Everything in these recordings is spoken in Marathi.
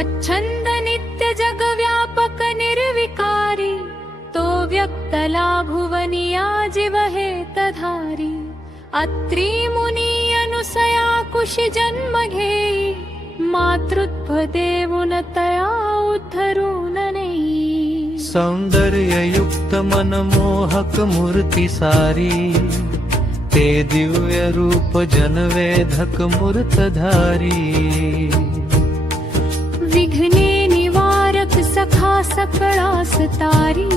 स्वच्छंद नित्य जगव्यापक निर्विकारी, तो व्यक्तला भुवनिया जिवहेतधारी। अत्री मुनी अनुसया कुशि जन्म घेई, मातृत्व देऊन तया उद्धरून नेई। सौंदर्ययुक्त मनमोहक मूर्ती सारी, ते दिव्य रूप जनवेधक मूर्तधारी। विघ्ने निवारक सखा सकळास तारी,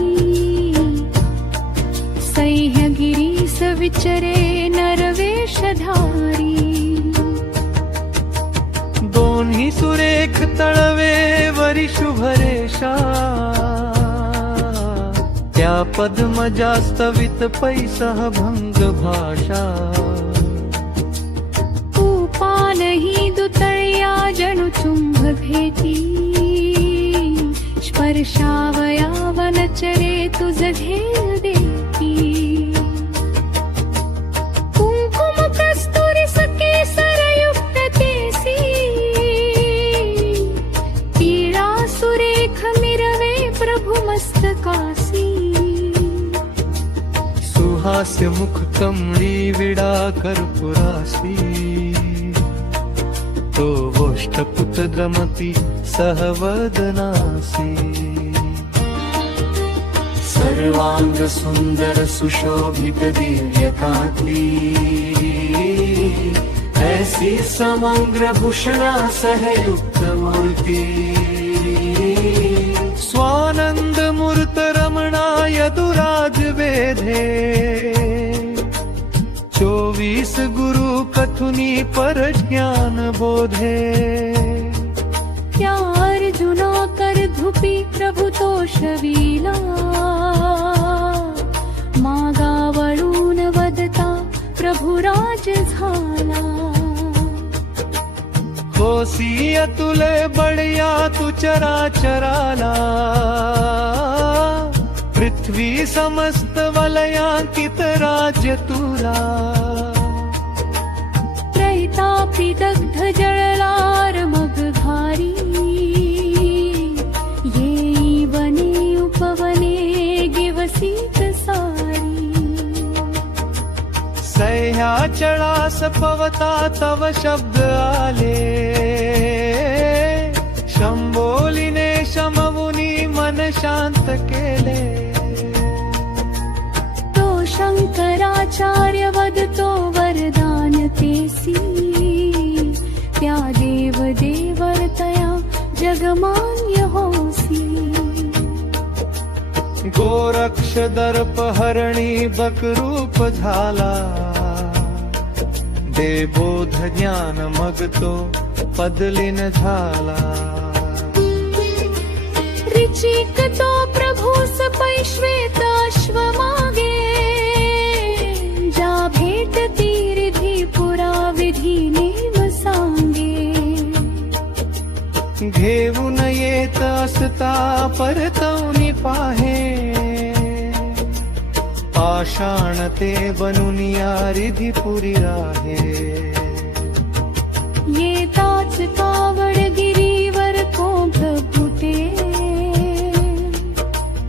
सह्यगिरीस विचरे नरवेशधारी। दोन्ही सुरेख तळवे वरी शुभरेषा, त्या पद्मजास्तवित पैसह भंग भाषा। पानही दुतळ्या जणु चुंब भेटी, स्पर्शावया वनचरे तुझ घेर देती। कुंकुम कस्तुरी सकेसरयुक्त तेसी, पीळा सुरेख मिरवे प्रभु मस्तकासी। सुहास्य मुख कमळी विडा कर्पुरासी, तो वोष्ठपुत द्रमती सहवदनासी। सर्वांग सुंदर सुशोभित दिव्यकांती, ऐसी समग्र भूषणा सहयुक्त मूर्ती। स्वानंद मूर्त रमणा यदुराज वेधे, 24 गुरु कथुनी पर ज्ञान बोधे। त्या अर्जुना कर धुपी प्रभु तोषविला, मागावळून वदता प्रभु राज झाला। होसी अतुल बळया तू चराचराला, पृथ्वी समस्त वलयांकित राज्य तुला। त्रैतापि दग्ध जळलार मग घारी, येई वने उपवने गिवसीत सारी। सह्याचळास पवता तव शब्द आले, शंभोलिने शमवुनी मन शांत केले। शंकराचार्य वदतो वरदान तेसी, त्या देव देवर्तया जगमान्य होसी। गोरक्ष दर्प हरणी बकरूप झाला, दे बोध ज्ञान मग तो पदलीन झाला। ऋचिक तो प्रभूस पैश्वेत अश्व मागे, जा भेट तीर्धी पुरा विधी नेम सांगे। घेऊन येत असता परतवनी पाहे, पाषाण ते बनुनिया रिधी पुरी राहे। येताच कावड गिरीवर कोंभ फुटे,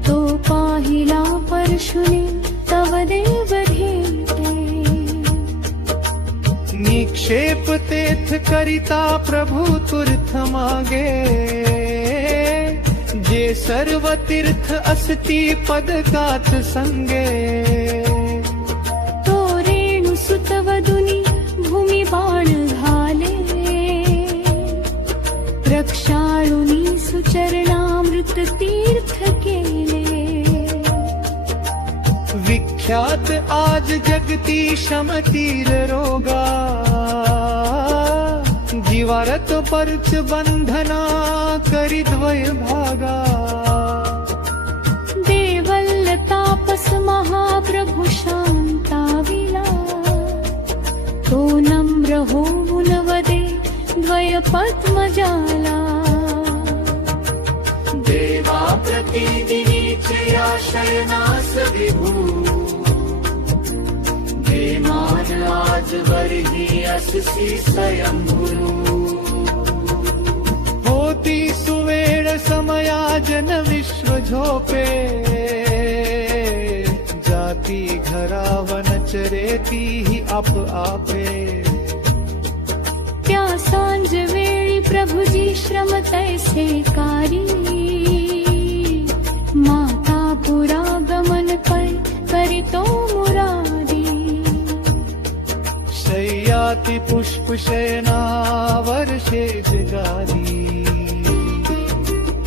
तो पाहिला परशुने तव देव भेटे। निक्षेप तेथ करिता प्रभु तीर्थ मागे, जे सर्व तीर्थ असती पदकात संगे। तो रेणु सुत वदुनी भूमी बाण घाले, रक्षाळुनी सुचरणामृत तीर्थ केले। विख्यात आज जगती शमतीर रोगा, जीवारत परच बंधना करी द्वय भागा। देवल्ल तापस महाप्रभु शांताविला, तो नम्र होऊन वदे द्वय पद्मजाला। देवा प्रतिदिनीचे आशयनास विभू, मान आज वरही अससी स्वयंभू। होती झोपे जाती घरावन चरे तीही आप आपे त्या सांज वेळी प्रभुजी श्रम तैसे कारी माता पुरागमन करितो मुरारी शय्याति पुष्प शयना वर्षे जगारी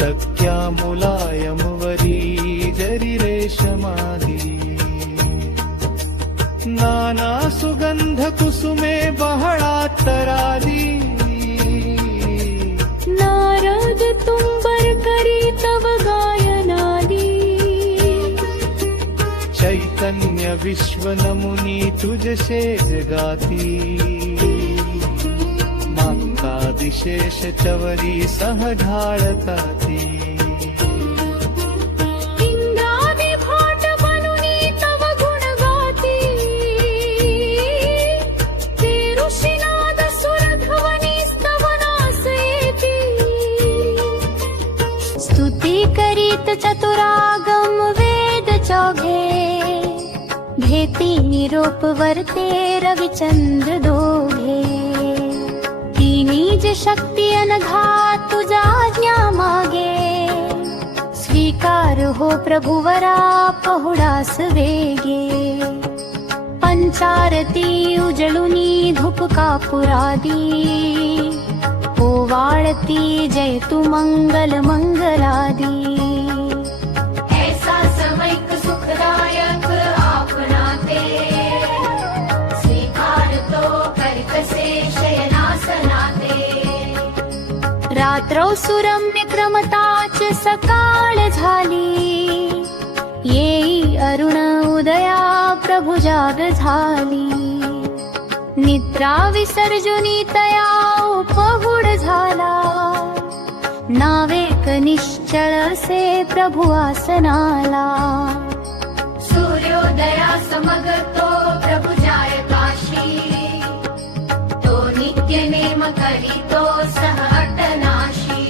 तक्या मुलायम वरी जरी रेशमादी नाना सुगंध कुसुमे बहळा तरारी नारद तुम्बर करी तव गायनादी चैतन्य विश्व नमुनी तुझसे जगाती माता विशेष चवरी सह ढाळताती इंद्रादी भाट बनुनी तव गुण गाती ते ऋषीनाद सुरध्वनी स्तवनासयेती स्तुती करीत चतुरागम वेद चौघे घेती निरोप वर्ते रविचंद्र दोघे तिन्ही जे शक्ती अनघा तुझा आज्ञा मागे स्वीकार हो प्रभुवरा पहुडास वेगे पंचारती उजळुनी धूप कापुरादी ओवाळती जय तू मंगल मंगलादी ऐसा समैक सुखदायक आपणाते स्वीकार तो करितसे शयनासनाते रात्रौ सुरम्य क्रमताच सकाळ झाली येई अरुण उदया प्रभु जाग झाली निद्रा विसर्जुनी तया उपगुढ झाला नावेक निश्चळ से प्रभु आसनाला सूर्योदया समगतो प्रभु जाय काशी तो नित्य नेम करीतो सह अटनाशी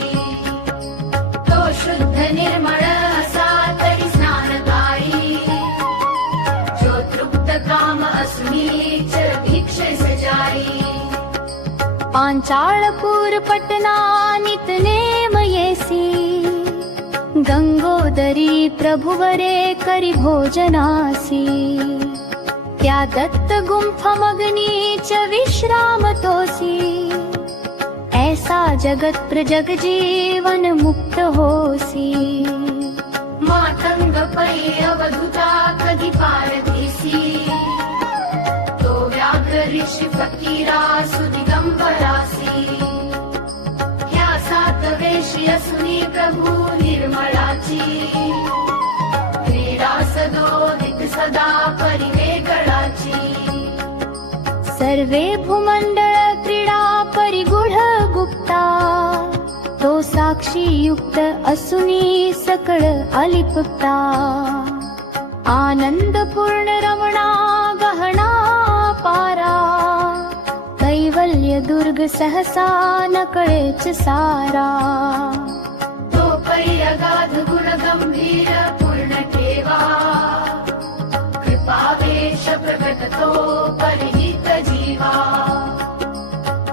तो शुद्ध निर्मळ असा तरी स्नानकाळी जो तृप्त काम अस्मीच भिक्षे सजाई पांचाळपूर पटना नित नेम येसी गंगोदरी प्रभुवरे करी भोजनासी त्या दत्त गुंफ मगनीच विश्राम तोसी ऐसा जगत प्रजग जीवन मुक्त होसी मातंग पै अवधुता कधी पारदेसी तो व्याघ्र ऋषी फकीरा सुदिगंबरासी ह्या सात वेशी असुनी प्रभु निर्मळाची क्रीडा सदोदित सदा परिवेगळाची सर्वे भूमंडळ क्रीडा परिगुढ गुप्ता तो साक्षी युक्त असुनी सकळ अलिप्ता आनंद पूर्ण रमणा गहना पारा कैवल्य दुर्ग सहसा न कळेच सारा तो पै अगाध गुण गंभीर पूर्ण ठेवा कृपावेश प्रकट तो परिहित जीवा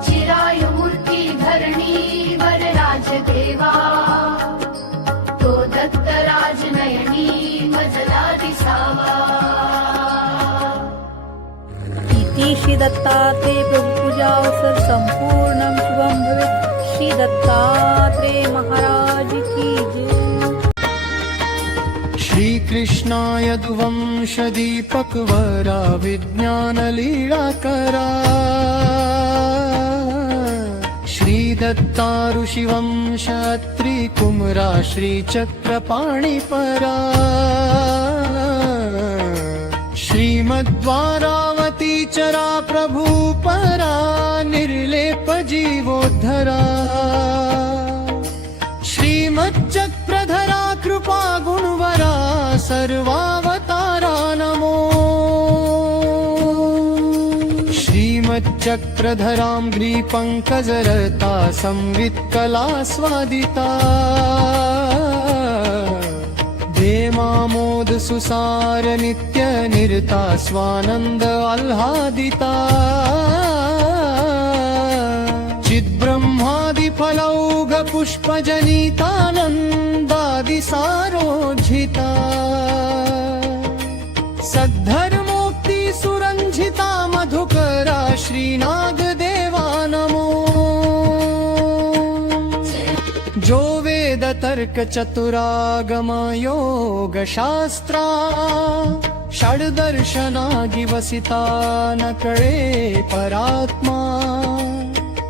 चिरायु मूर्ती धरणी वरराज देवा तो दत्तराज नयनी मजला दिसावा इति श्री दत्तात्रेय प्रभुपूजावसर संपूर्णं शुभं भवेत्। श्री दत्तात्रेय महाराज की जय। श्री कृष्णाय दुवंश दीपक वरा विज्ञान लीला करा श्री दत्ता ऋषिवंश अत्रि कुमरा श्री चक्रपाणि परा श्रीमद्वारावती चरा प्रभु परा निर्लेप जीवोद्धरा श्रीमच्चक्रधरा कृपा गुणवरा सर्वावतारा नमो श्रीमच्चक्रधरां ग्रीपङ्कजरता संवित्कला स्वादिता प्रेमामोद सुसार नित्य निरता स्वानंद आल्हादिता चिद्ब्रह्मादि फलौघ पुष्पजनितानंदादि सारोज्झिता सद्धर्मोक्ति सुरंझिता मधुकरा श्रीनागदेवा नमो जो वेद तर्क चतुरागम योग शास्त्रा षड्दर्शनागि वसिता न कळे परात्मा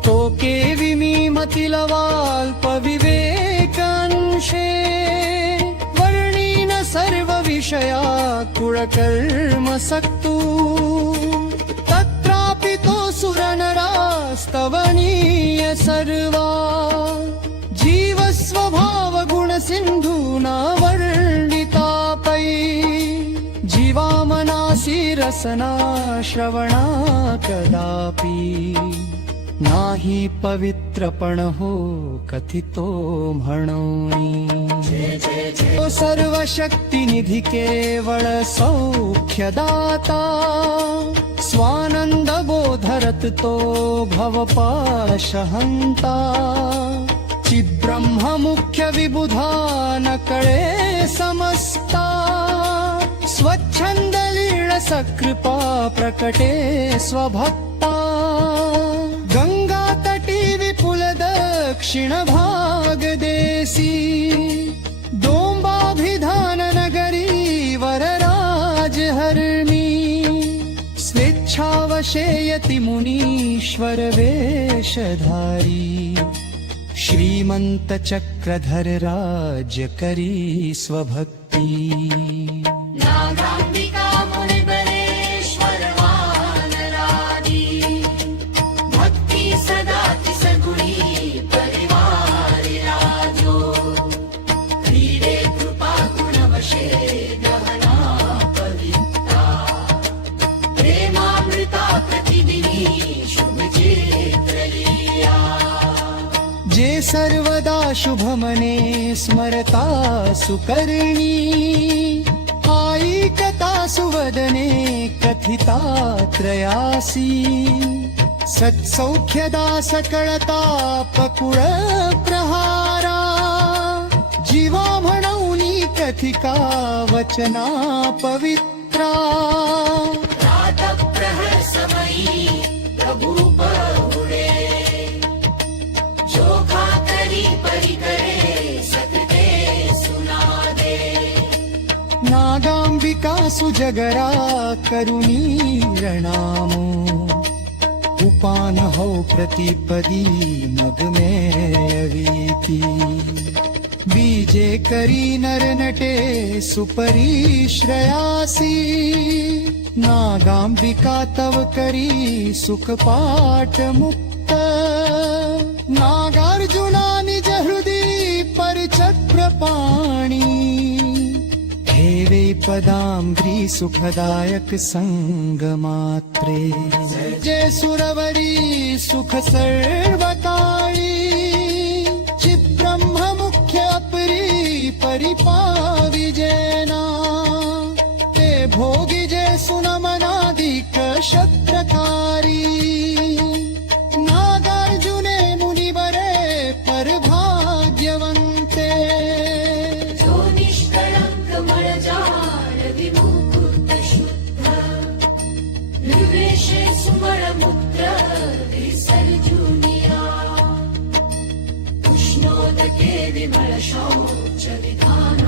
तो केविमी मतिलवाल्प विवेकांशे वर्णीन सर्व विषया कुळकर्म सक्तू तत्रापि तो सुरनरास्तवनीय सर्वा जीव स्वभाव गुण सिंधूना वर्णितापै जीवा मनासी रसना श्रवणा कदापि नाही पवित्रपण हो कथितो म्हणोनी तो सर्व शक्ती निधी केवळ सौख्यदाता स्वानंद बोधरत तो भवपाशहंता चिद्ब्रह्म मुख्य विबुधा न कळे समस्ता स्वच्छंद लीळ सकृपा प्रकटे स्वभक्ता गंगा तटी विपुल दक्षिण भाग देसी दोंबाभिधान नगरी वरराज हरणी स्वेच्छावशेयति मुनीश्वर वेशधारी श्रीमंत चक्रधर राज्य करी स्वभक्ती नागांबिका मुनिबलेश्वर वानरादी भक्ती सदा सगुणी परिवारि राजो क्रीडे कृपा गुणवशे गहना पवित्रा प्रेमामृता प्रतिदिनी शुभ चेत्रलीला जे सर्वदा शुभ मने स्मरता सुकर्णी ऐकता सुवदने कथिता त्रयासी सत्सौख्यदा सकळता पकुळ प्रहारा जीवा म्हणूनी कथिका वचना पवित्रा प्रातःप्रहर समयी प्रभु बहुळे जोखा करी परी करे सकते सुनादे नागांबिका सुजगरा करुणी रणामो उपान हो प्रतिपदी मग मेवीती बीजे करी नर नटे सुपरी श्रयासी नागांबिका तव करी सुखपाठ मुक्त नागार्जुना निज हृदि परचक्र पाणी हेवे पदांघ्री सुखदायक संग मात्रे जय सुरवरी सुख सर्वकाळी चिद्ब्रह्म मुख्य अपरी परिपाविजेना ते भोगी जे सुनमनादिक शत्रकारी नागार्जुने मुनिवरे परभाग्यवन्ते जो निष्कळंक मळजाळ विमुक्त शुद्ध निर्वेशे सुमळ मुक्त विसर्जुनिया उष्णोदके विमळ शौच विधान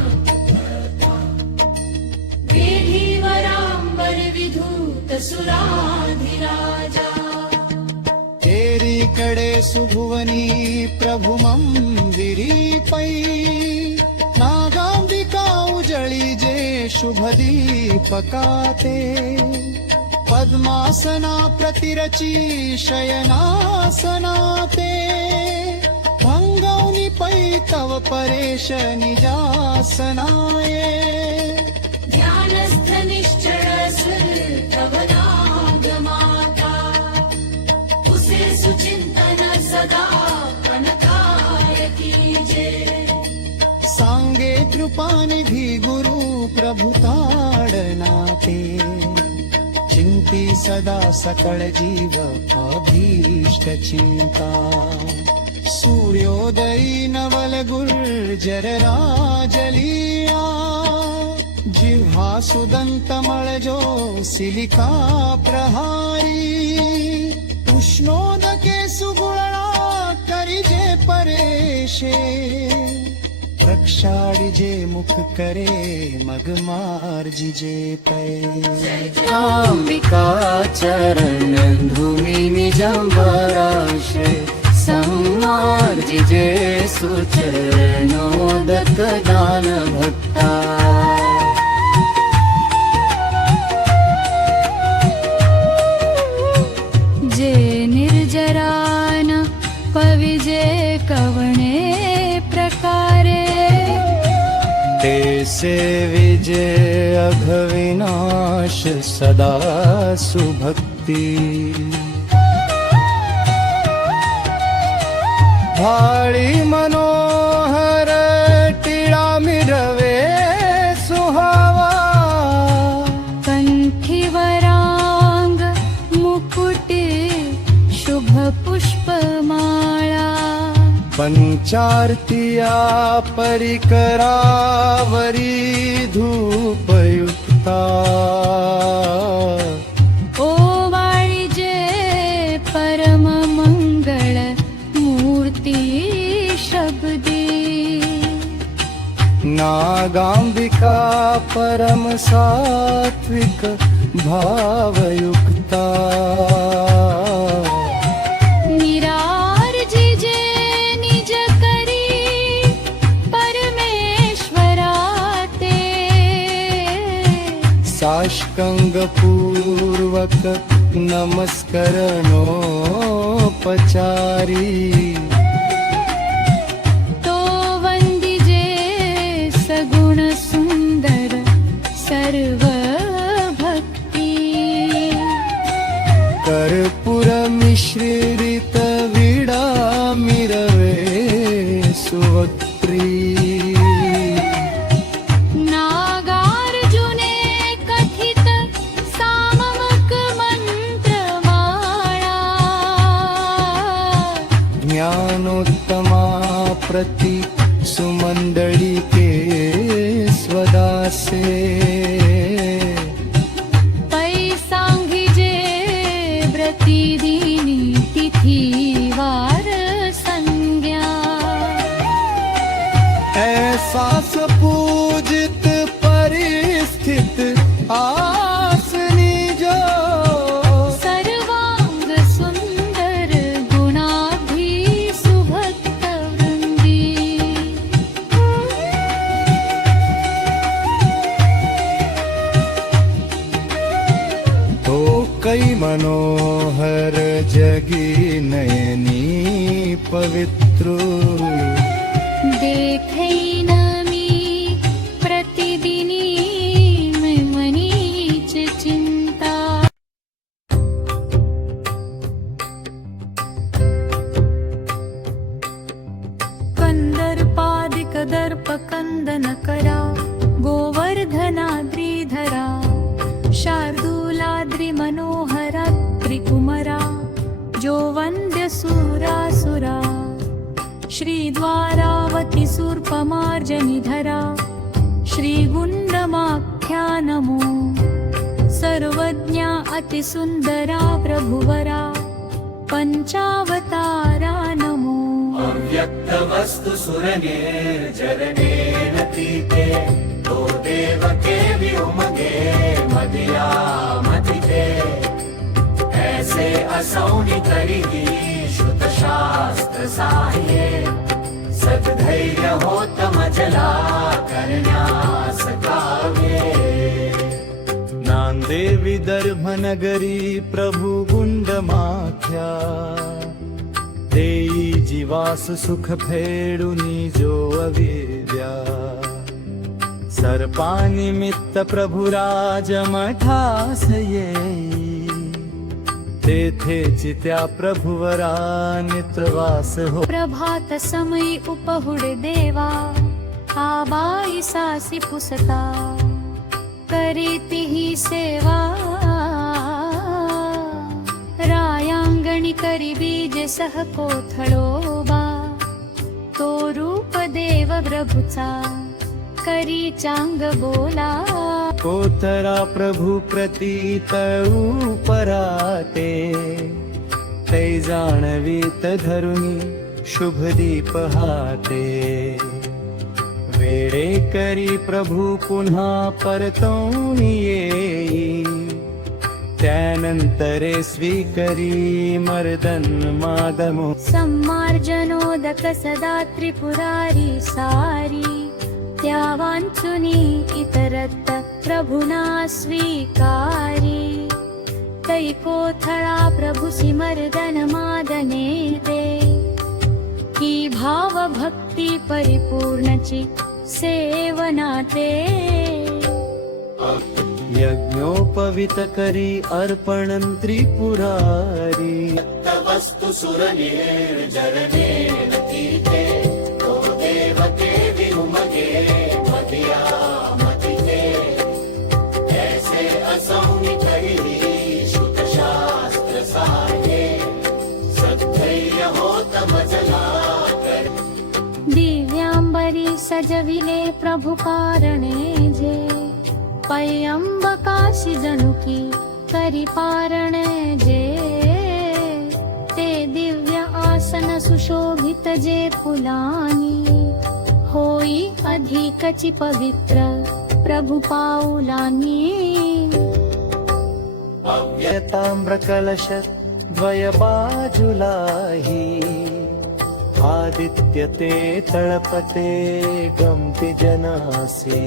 वेढीवरांबर विधूत सुराधिराजा तेरी कडे सुभुवनी प्रभु मंदिरीपै नागांबिका उजळी जे शुभ दीपकाते पद्मासना प्रतिरची शयनासनाते भंगौनी पै तव परेश निजासनाये ध्यानस्थ निश्चळ तव नागमाता उसे सुचिंतन सदा कनकाय कीजे सांगे कृपानिधी गुरु प्रभु ताडना ते चिंती सदा सकळ जीव अभीष्ट चिंता सूर्योदयी नवल गुर्जर राजलिया जिव्हा सुदंत मळजो सिलिका प्रहारी उष्णोदके सुगुळा करिजे परेशे प्रक्षाळिजे मुख करे मग मार्जिजे पै अंबिका चरण धूमि निजंबराशे संमार्जिजे सुचरणोदक दान भक्ता जे निर्जरान पविजे कवणे प्रकारे ते सेविजे अघविनाश सदा सुभक्ती भाळी मनोहर टिळा मिरवे सुहावा कंठीवरांग मुकुटे शुभ पुष्पमाळा पंचार्तिया परिकरावरी धूपयुक्ता ओवाळिजे परम मंगळ मूर्ती शब्दी नागांबिका परम सात्विक भावयुक्ता निरार्जिजे निज करी परमेश्वरा ते साष्टांग पूर्वक नमस्करणोपचारी तो वंदिजे सगुण सुंदर सर्व भक्ती कर्पूर मिश्रित विडा मिरवे सुवक्त्री नागार्जुने कथित साममक मंत्रमाळा ज्ञानोत्तमा प्रति सुमंडली के स्वदासे पै सांगिजे प्रतिदिनी तिथी वार संज्ञा ऐसा पूजित परिस्थित आसनी जो सर्वांग सुंदर गुणाभी सुभक्त वृंदी तो कई मनोहर जगी नयनी पवित्र देखैन मी प्रतिदिनी मनीच चिंता कंदर्पादिक दर्प कंदन करा गोवर्धनाद्रीधरा शार्दूलाद्रि मनोहरा त्रिकुमरा जो वन्द्य सुरासुरा श्रीद्वारावती शूर्पमार्जनिधरा श्रीगुण्डमाख्या नमो सर्वज्ञा अतिसुन्दरा प्रभुवरा पञ्चावतारा नमो व्यक्तवस्तु सुरनिर्जरनेन तीते तो देवके व्योमगे मदिया मतिते ऐसे असौनि करिगी शुद्ध शास्त्र साह्ये सद्धैर्य होत मजला करण्यास काव्ये नांदे विदर्भ नगरी प्रभु गुंडमाख्या देई जीवास सुख फेडुनी जो अविद्या सर्पानिमित्त प्रभु राजमठास येई तेथे चित्या प्रभुवरा नित्रवास हो प्रभात समय उपहुड देवा आबाई सासी पुसता करीती ही सेवा रायांगणी करी बीज सह कोथळोबा तो रूप देव प्रभूचा करी चांग बोला कोतरा प्रभु प्रतीत उपराते तै जाणवीत धरुनी शुभ दीप हाते वेळे करी प्रभु पुन्हा परतून येई त्यानंतरे स्वीकरी मर्दन मादमो सम्मार्जनोदक सदा त्रिपुरारी सारी त्या वांचुनी इतरत्त प्रभुना स्वीकारी तै कोथळा प्रभुसी मर्दन मादने दे की भाव भक्ती परिपूर्णची सेवनाते यज्ञोपवित करी अर्पण त्रिपुरारी वस्तु सुर निर्जर कीते तो देव के उमगे मदिया मदिते ऐसे असौनि करी शुद्ध शास्त्र साहे सद्धैर्य होत मजला कर दिव्यांबरी सजविले प्रभु कारणे जे पयंबकाशी जनुकी करी पारणे जे ते दिव्य आसन सुशोभित जे फुलानी होई अधिकची पवित्र प्रभु पाऊलानी ताम्र कलश द्वय बाजूलाही आदित्य ते तळपते गमती जनासे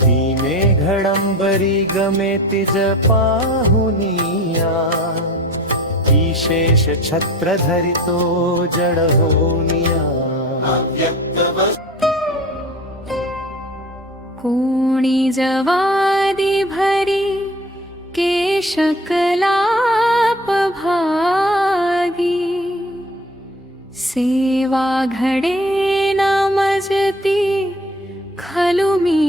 तीने घडंबरी गमे तिज पाहुनिया ईशेष छत्र धरितो जड होनिया कोणी जवादी भरी केशकलाप भागी सेवा घडे नमजती खलु मी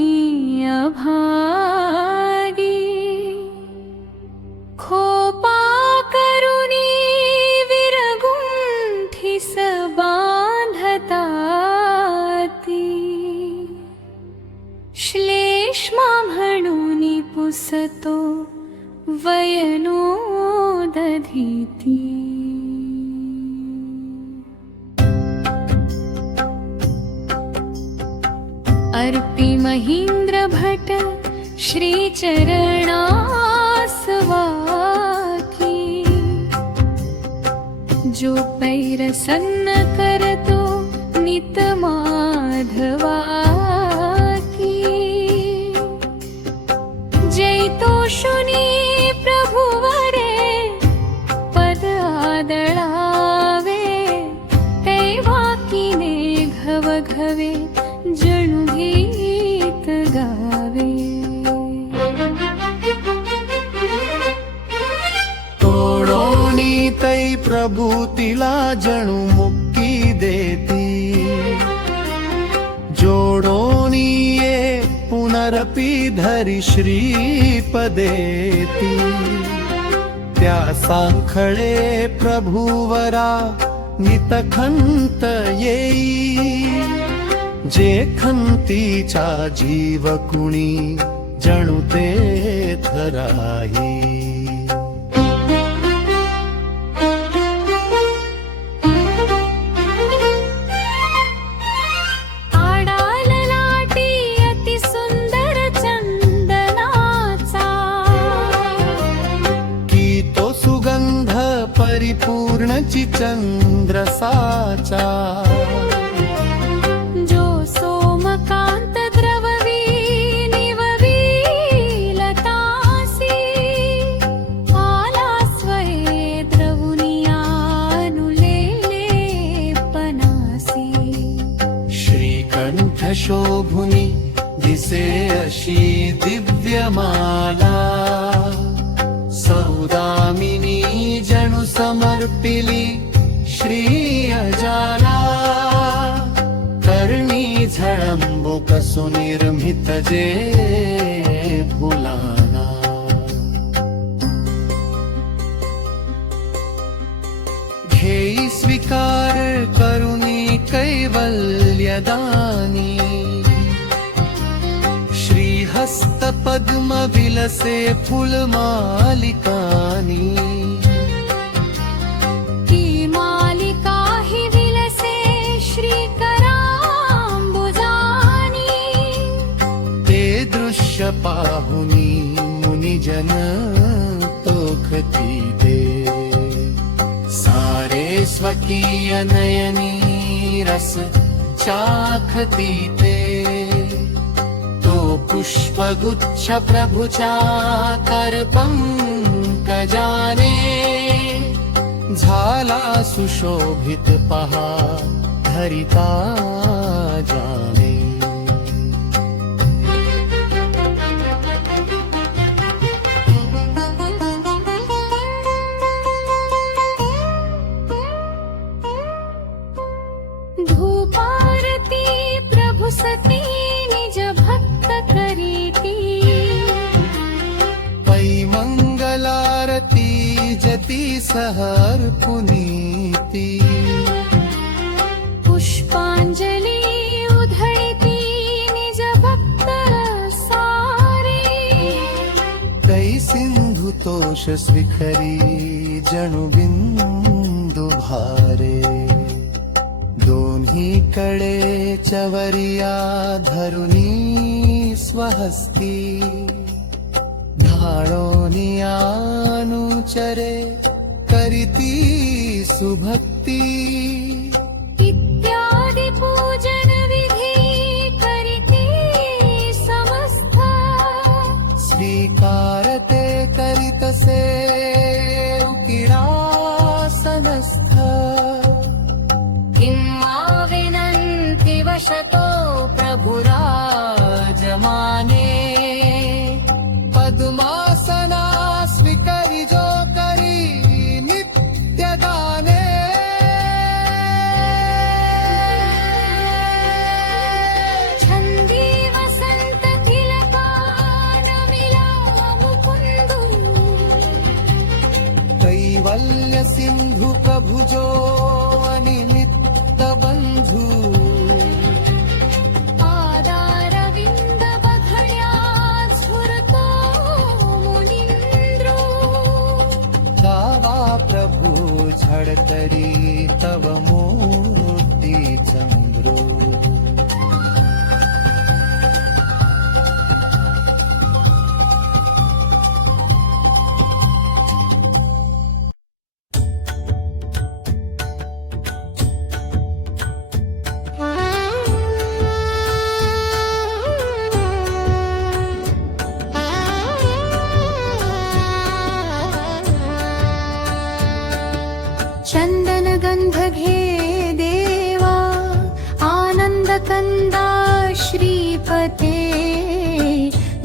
अभागी खोपा करुनी विरगुंठीस बांधताती श्लेष्मा म्हणूनी पुसतो वयनो दधीती अर्पी महींद्र भट श्री चरणास वाकी जो पैरसन्न करतो नित माधवा की जैतो शुनी प्रभुवरे पद आदळावे तेव्हा किने घव घवे जणू गीत गावे तोडोनी तै प्रभु तिला जणू मुक्ती देती जोडोनी ये पुनरपी धरी श्रीपदेती त्या सांखळे प्रभुवरा नितखंत येई जे खंतीचा जीव कुणी जणू ते थराही आडाल लाटी अति सुंदर चंदनाचा की तो सुगंध परिपूर्णची चंद्रसाचा शोभुनी दिसे अशी दिव्यमाला सौदामिनी जणू समर्पिली श्री अजाला करणी झळ चंबुक सुनिर्मित जे फुलाना घेई स्वीकार करुणी कैवल्यदानी श्रीहस्त पद्म विलसे फुलमालिकानी ती मालिका हि विलसे श्रीकराम्बुजानी ते दृश्य पाहुनी मुनिजन तोखती दे सारे स्वकीय नयनी रस चाखती ते तो पुष्पगुच्छ प्रभुचा कर पंकजाने झाला सुशोभित पहा धरिता जाने धूपारती प्रभु सती निज भक्त करीती पै मंगलारती जती सहर पुनीती पुष्पांजली उधळती निज भक्त सारे कै सिंधु तोष स्विखरी जणु बिंदु भारे दोन्ही कडे चवरिया धरुनी स्वहस्ती ढाळोनी अनुचरे करीती सुभक्ती इत्यादि पूजन विधी करीती समस्त स्वीकारते करीतसे उकिडासनस्थ किंवा विनंती वशतो प्रभुराजमाने पद्मासना स्वीकरी जो करी नित्यदाने छंदी वसंत तिलकान मिला मुकुंदू कैवल्य सिंधु प्रभुजो अनिमित्त बंधू पादारविंद बघड्या झुरतो मुनींद्रो गावा प्रभु झडतरी तव मूर्ती चंद्रो चंदन गंध घे देवा आनंद कंदा श्रीपते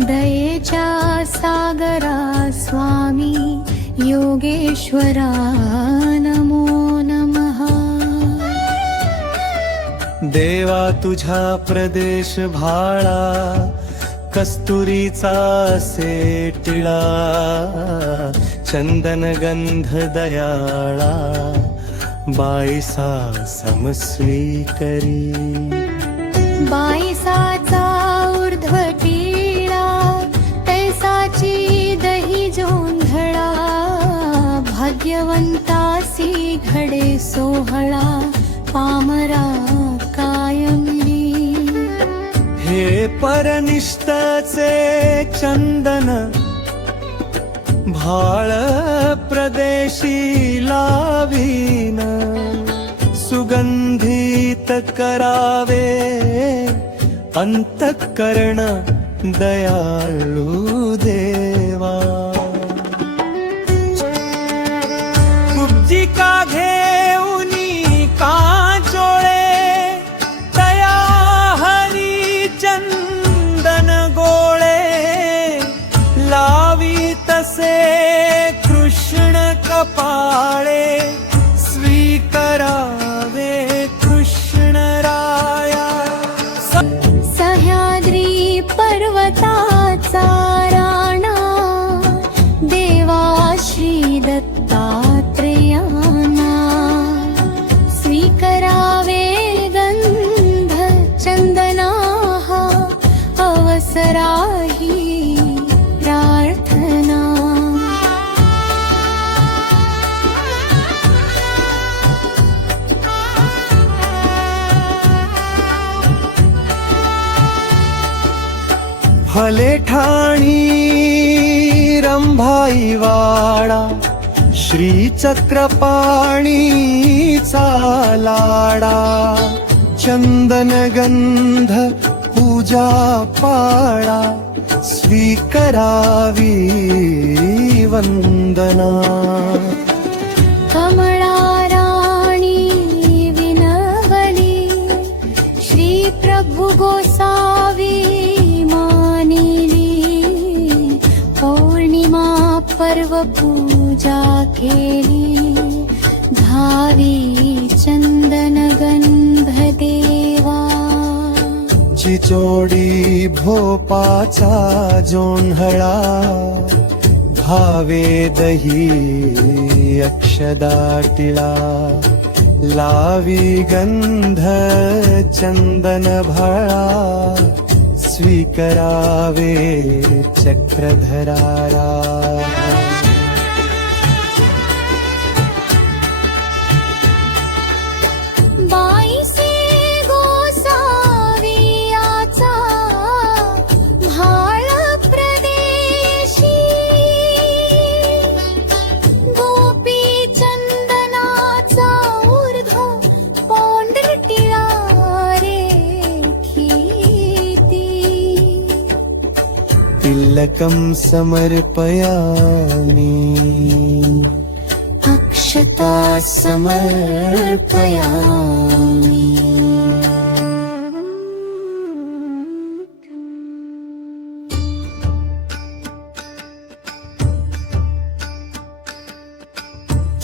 दयेच्या सागरा स्वामी योगेश्वरा नमो नमः देवा तुझा प्रदेश भाळा कस्तुरीचा सेटिळा चंदन गंध दयाळा बाईसा समस्वी करी बाईसाचा ऊर्ध्व टीळा तैसाची दही जोंधळा भाग्यवंतासी घडे सोहळा पामरा कायमली हे परनिष्ठचे चंदन भाळ प्रदेशी लावीन सुगंधित करावे अंतःकरण दयाळू देवा कुब्जिका घेऊनी कांचोळे दया हरी चंदन गोळे लावी तसे कृष्ण कपाळे स्वीकारावे कृष्ण राया आसराही प्रार्थना. फले ठाणी रंभाई वाडा, श्रीचक्रपाणीचा लाडा. चंदन गंध पूजा पाळा, स्वीकरावी वंदना. कमळा राणी विनवली, श्री प्रभु गोसावी मानिली. पौर्णिमा पर्व पूजा केली, धावी चंदन गंध देवा. चिचोडी भोपाचा जोंधळा, भावे दही अक्षदा टिळा. लावी गंध चंदन भळा, स्वीकरावे चक्रधरारा. बाईसे गोसावियाचा भाळ प्रदेशी, गोपी चंदनाचा ऊर्ध्व पौंड्रटिळा रेखीती. तिलकं समर्पयामि, अक्षता समर्पयामि.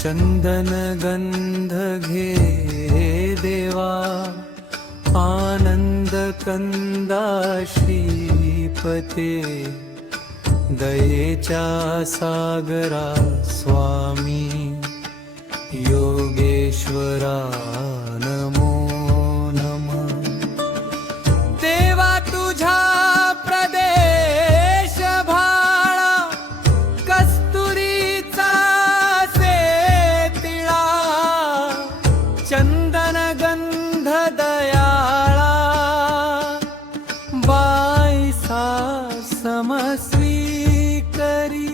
चंदन गंध घे देवा, आनंद कंदा श्रीपते. दयेच्या सागरा स्वामी, योगेश्वरा नमो नमः. देवा तुझा प्रदेश भाळा, कस्तुरीचा सेतिळा. चंदन गंध दयाळा, बाईसा समस्वी करी.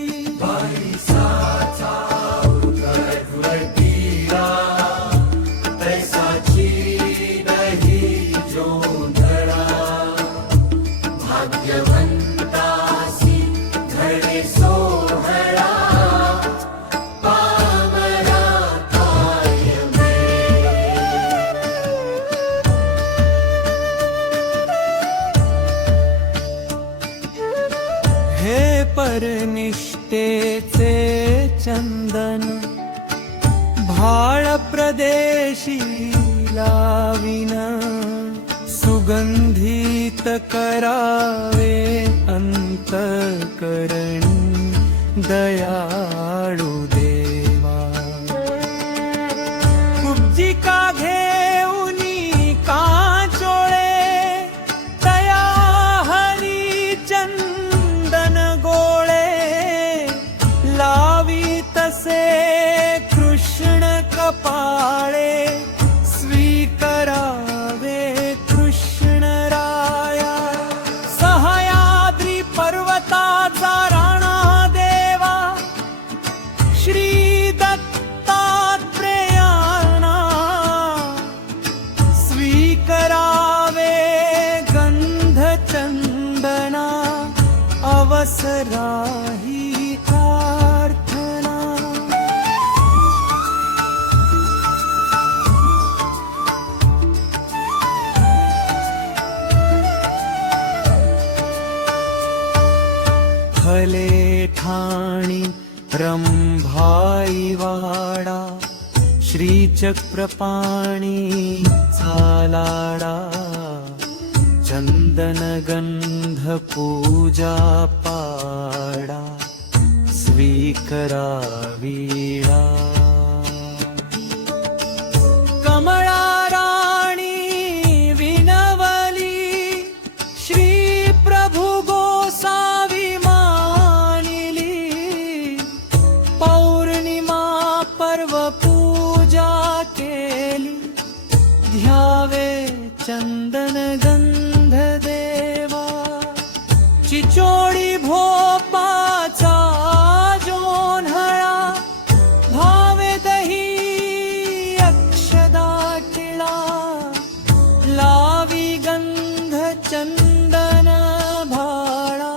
हे परनिष्ठेचे चंदन, भाळ प्रदेशी लाविन. सुगंधित करावे अंतकरणी, दयाळू देवा. कुब्जिका घेऊनी कांचोळे, तया हरी चंदन गोळे. लावी तसे कृष्ण कपाळे, स्वीकरावे कृष्ण राया. सह्याद्री पर्वताचा राणा देवा, श्री दत्तात्रेयाना. स्वीकरावे गंध चंदना, अवसराही प्रार्थना. फले ठाणी रंभाई वाडा, श्रीचक्रपाणी लाडा. चंदन गंध पूजा पाडा, स्वीकरावीडा. कमळा राणी विनवली, श्री प्रभु ध्यावे चंदन गंध देवा चिचोडी भोपाचा जोन्हळा भावे दही अक्षदा टिळा लावी गंध चंदन भाळा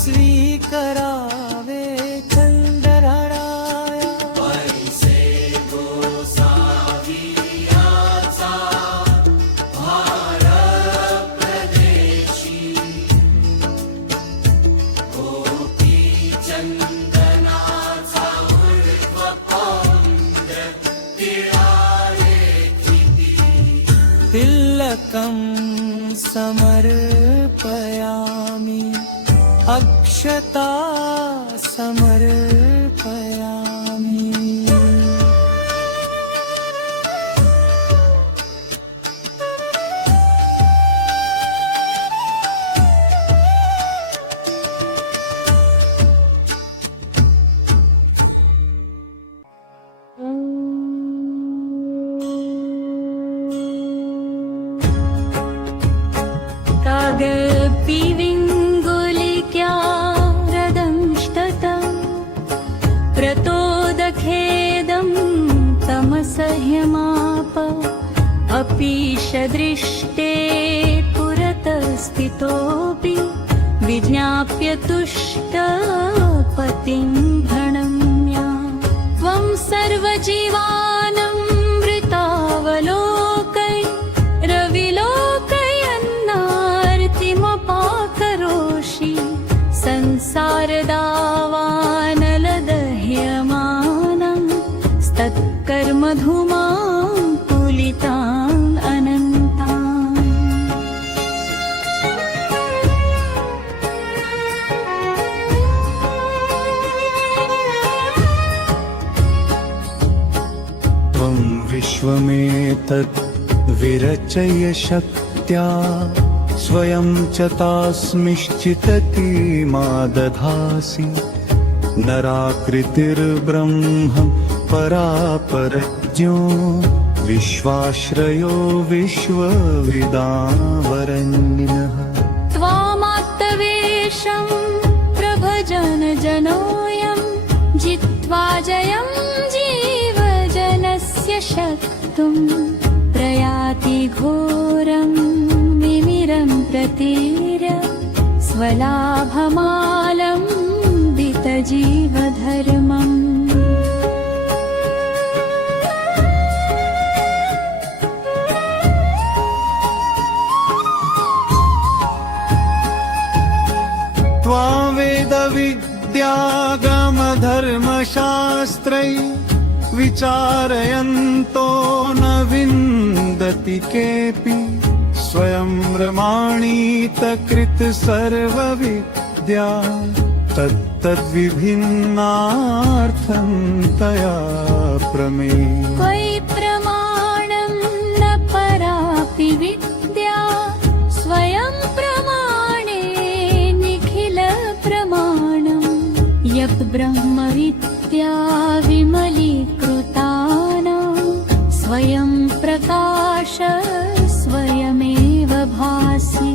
स्वीकरावे चंद्रराया पैसे गोसावियाचा भार प्रदेशी गोपी चंदनाचा उर्ध्वपौंड्र तिळाले किती तिलकं समर्पयामि अक्षता समर्पयामि पिविङ्गुलिक्या रदंष्टतं प्रतोदखेदं तमसह्यमाप अपीशदृष्टे पुरतस्थितोऽपि विज्ञाप्य तुष्टपतिं भणम्या त्वं सर्वजीवानं मृतावलोकै रविलोकयन्नार्तिमपाकरोषि संसारदावानलदह्यमानं स्तत्कर्मधूमां पुलितां अनन्ताम् त्वं विश्वमेतत् विरचय शक्त्या स्वयं च तास्मिश्चितति मा दधासि नराकृतिर्ब्रह्म परापरज्ञो विश्वाश्रयो विश्वविदावरण्यः त्वामात्तवेषं प्रभजनजनोऽयं जित्वा जयं जीवजनस्य शक्तुं प्रयाति घोरं विमिरं प्रतीर्य स्वलाभमालं दितजीवधर्मम् त्वां वेदविद्यागमधर्मशास्त्रै विचारयन्तो न विन्दति केऽपि स्वयं रमाणीत कृत सर्वविद्या तत्तद्विभिन्नार्थं तया प्रमे त्वयि प्रमाणं न परापि विद्या स्वयं प्रमाणे निखिल प्रमाणं यत् ब्रह्मविद्या विमलीकृतानां स्वयं प्रकाश स्वयमेव भासि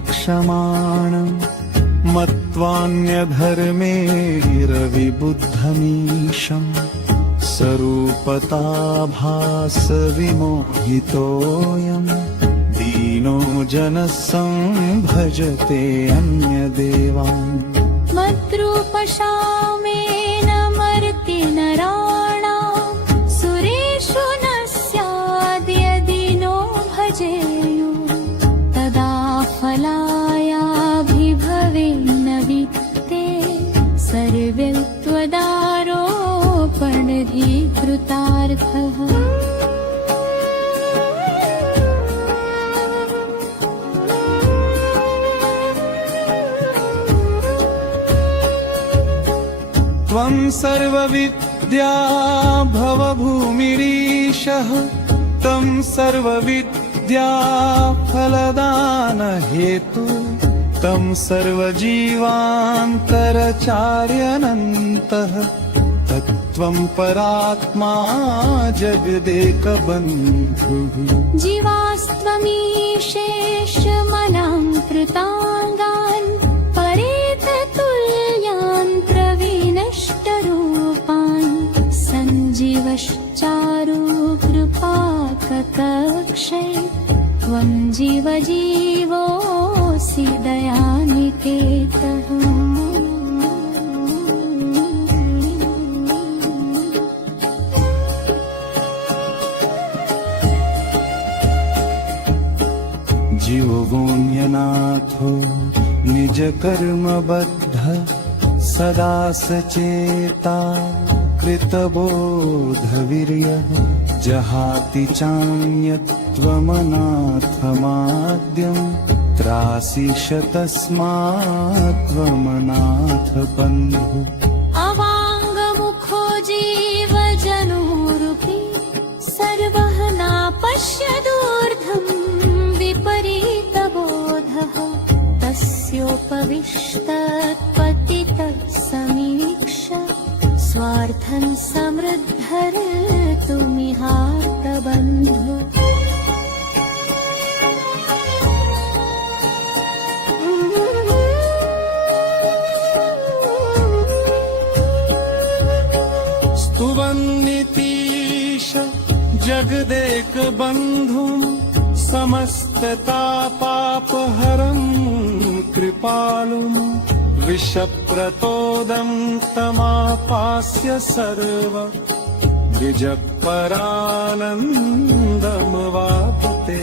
त्वामान्यवेदैरविलक्षमाणं मत्वान्यधर्मैरविबुद्धमीशं स्वरूपताभासविमोहितोऽयं दीनो जनः संभजते अन्यदेवान् मद्रूपशामेन मर्ति नराणां सुरेषु न स्याद्यदि नो भजेयु तदा फलायाभिभवेन्न वित्ते सर्वे त्वदारोपणधिकृतार्थः त्वं सर्वविद्या भवभूमिरीशः तं सर्वविद्या विद्या फलदान हेतु तं सर्वजीवान्तरचार्यनन्तः तत्त्वं परात्मा जगदेकबन्धुः जीवास्त्वमीशेषमनां कृताङ्गान् परेततुल्यान् प्रविनष्टरूपान् सञ्जीवश्चारु कृपाककक्षै त्वं जीवजीवोऽसि दयानिकेतः जीवोऽन्यनाथो निजकर्मबद्ध सदा सचेता कृतबोधवीर्यः जहाति चान्यत्वमनाथमाद्यं त्रासिषतस्मात् त्वमनाथ बन्धुः अवाङ्गमुखो जीवजनोरुपि सर्वः नापश्यदूर्ध्वं विपरीतबोधः तस्योपविष्टत्पतितः समीक्ष्य स्वार्थं समृद्धर्तुमिहार्तबन्धु स्तुवन्नितीश जगदेकबन्धुं समस्ततापापहरं कृपालुं विषप्रतोदं तमापास्य सर्व द्विजपरानन्दमवाप्ते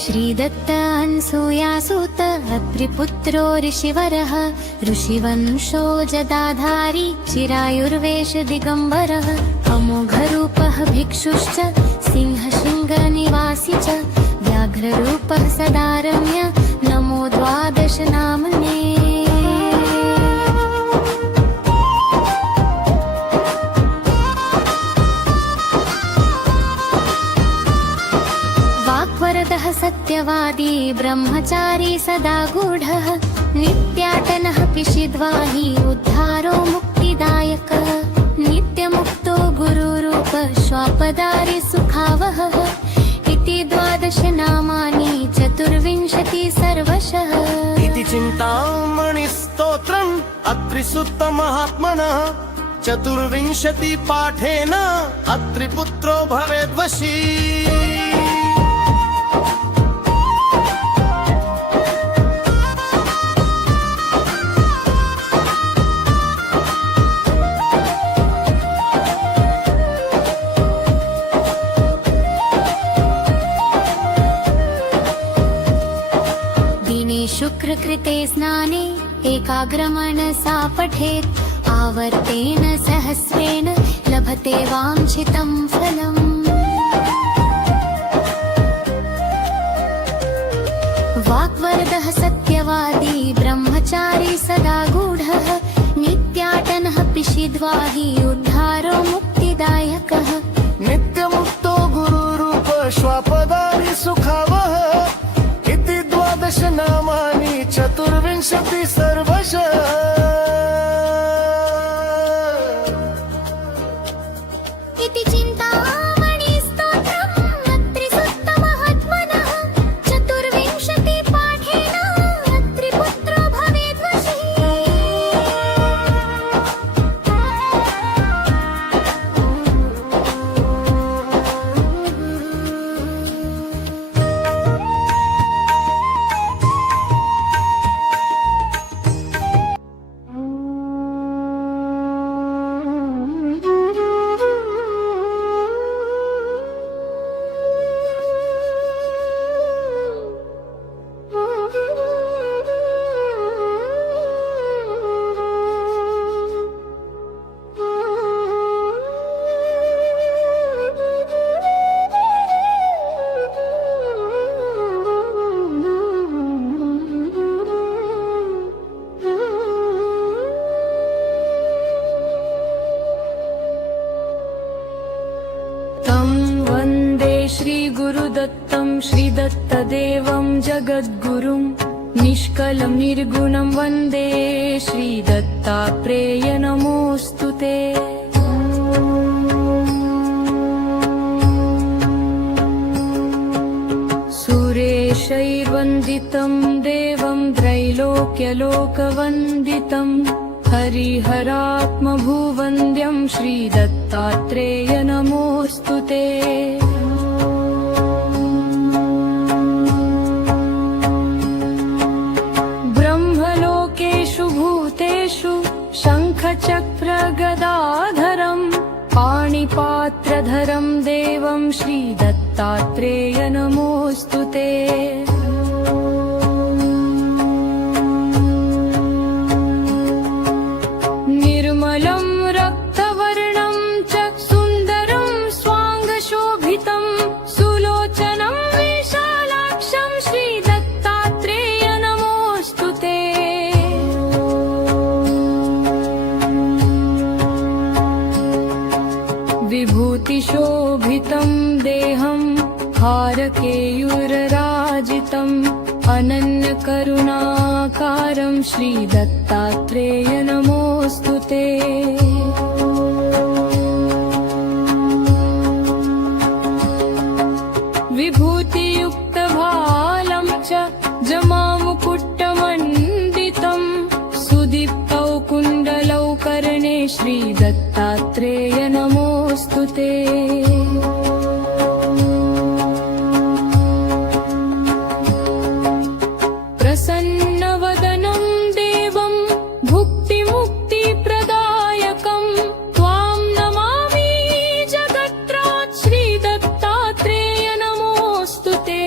श्रीदत्त अनसूयासुत अत्रिपुत्रो ऋषिवरः ऋषिवंशो जटाधारी चिरायुर्वेश दिगम्बरः अमोघरूपः भिक्षुश्च सिंहशृङ्गनिवासी च व्याघ्ररूपः सदा रम्य नमो द्वादश नामने वाक्वरदः सत्यवादी ब्रह्मचारी सदा गूढः नित्याटनः पिशिद्वाही उद्धारो मुक्तिदायकः नित्यमुक्तो गुरुरूप श्वापदारि सुखावहः इति 12 नामानि 24 सर्वशः इति चिन्तामणि स्तोत्रम् अत्रिसुत्तमहात्मनः 24 पाठेन अत्रिपुत्रो भवेद्वशी शुक्रकृते स्नाने एकाग्रमनसा पठेत् आवर्तेन सहस्रेण लभते वाञ्छितं फलम् वाक्वरदः सत्यवादी ब्रह्मचारी सदा गूढः नित्याटनः पिशिद्वाही उद्धारो मुक्तिदायकः नित्यमुक्तो गुरुरूप श्वापदारि सुखावः इति 12 नामानि 24 सर्वशः इति चिन्तामणि स्तोत्रम् अत्रिसुत्तमहात्मनः 24 पाठेन अत्रिपुत्रो भवेद्वशी गुरुदत्तं श्रीदत्तदेवं जगद्गुरुं निष्कलं निर्गुणं वन्दे श्रीदत्तात्रेय नमोऽस्तु ते। सुरेशैर्वन्दितं देवं त्रैलोक्यलोकवन्दितं हरिहरात्मभुवन्द्यं श्रीदत्तात्रेय नमोऽस्तु ते। ब्रह्मलोकेषु भूतेषु शङ्खचक्रगदाधरं पाणिपात्रधरं देवं श्रीदत्तात्रेय नमोऽस्तु ते। निर्मलं रक्तवर्णं च सुन्दरं स्वाङ्गशोभितं सुलोचनं विशालाक्षं श्रीदत्तात्रेय नमोऽस्तु ते। विभूतिशोभितं देहं हारकेयूरराजितम् अनन्यकरुणाकारं श्रीदत्तात्रेय नमोऽस्तु ते। विभूतियुक्तभालं च जमामुकुट्टमण्डितं सुदीप्तौ कुण्डलौ कर्णे श्रीदत्तात्रेय नमोऽस्तु ते। प्रसन्नवदनं देवं भुक्तिमुक्तिप्रदायकं त्वां नमामि जगत्रात् श्रीदत्तात्रेय नमोऽस्तु ते।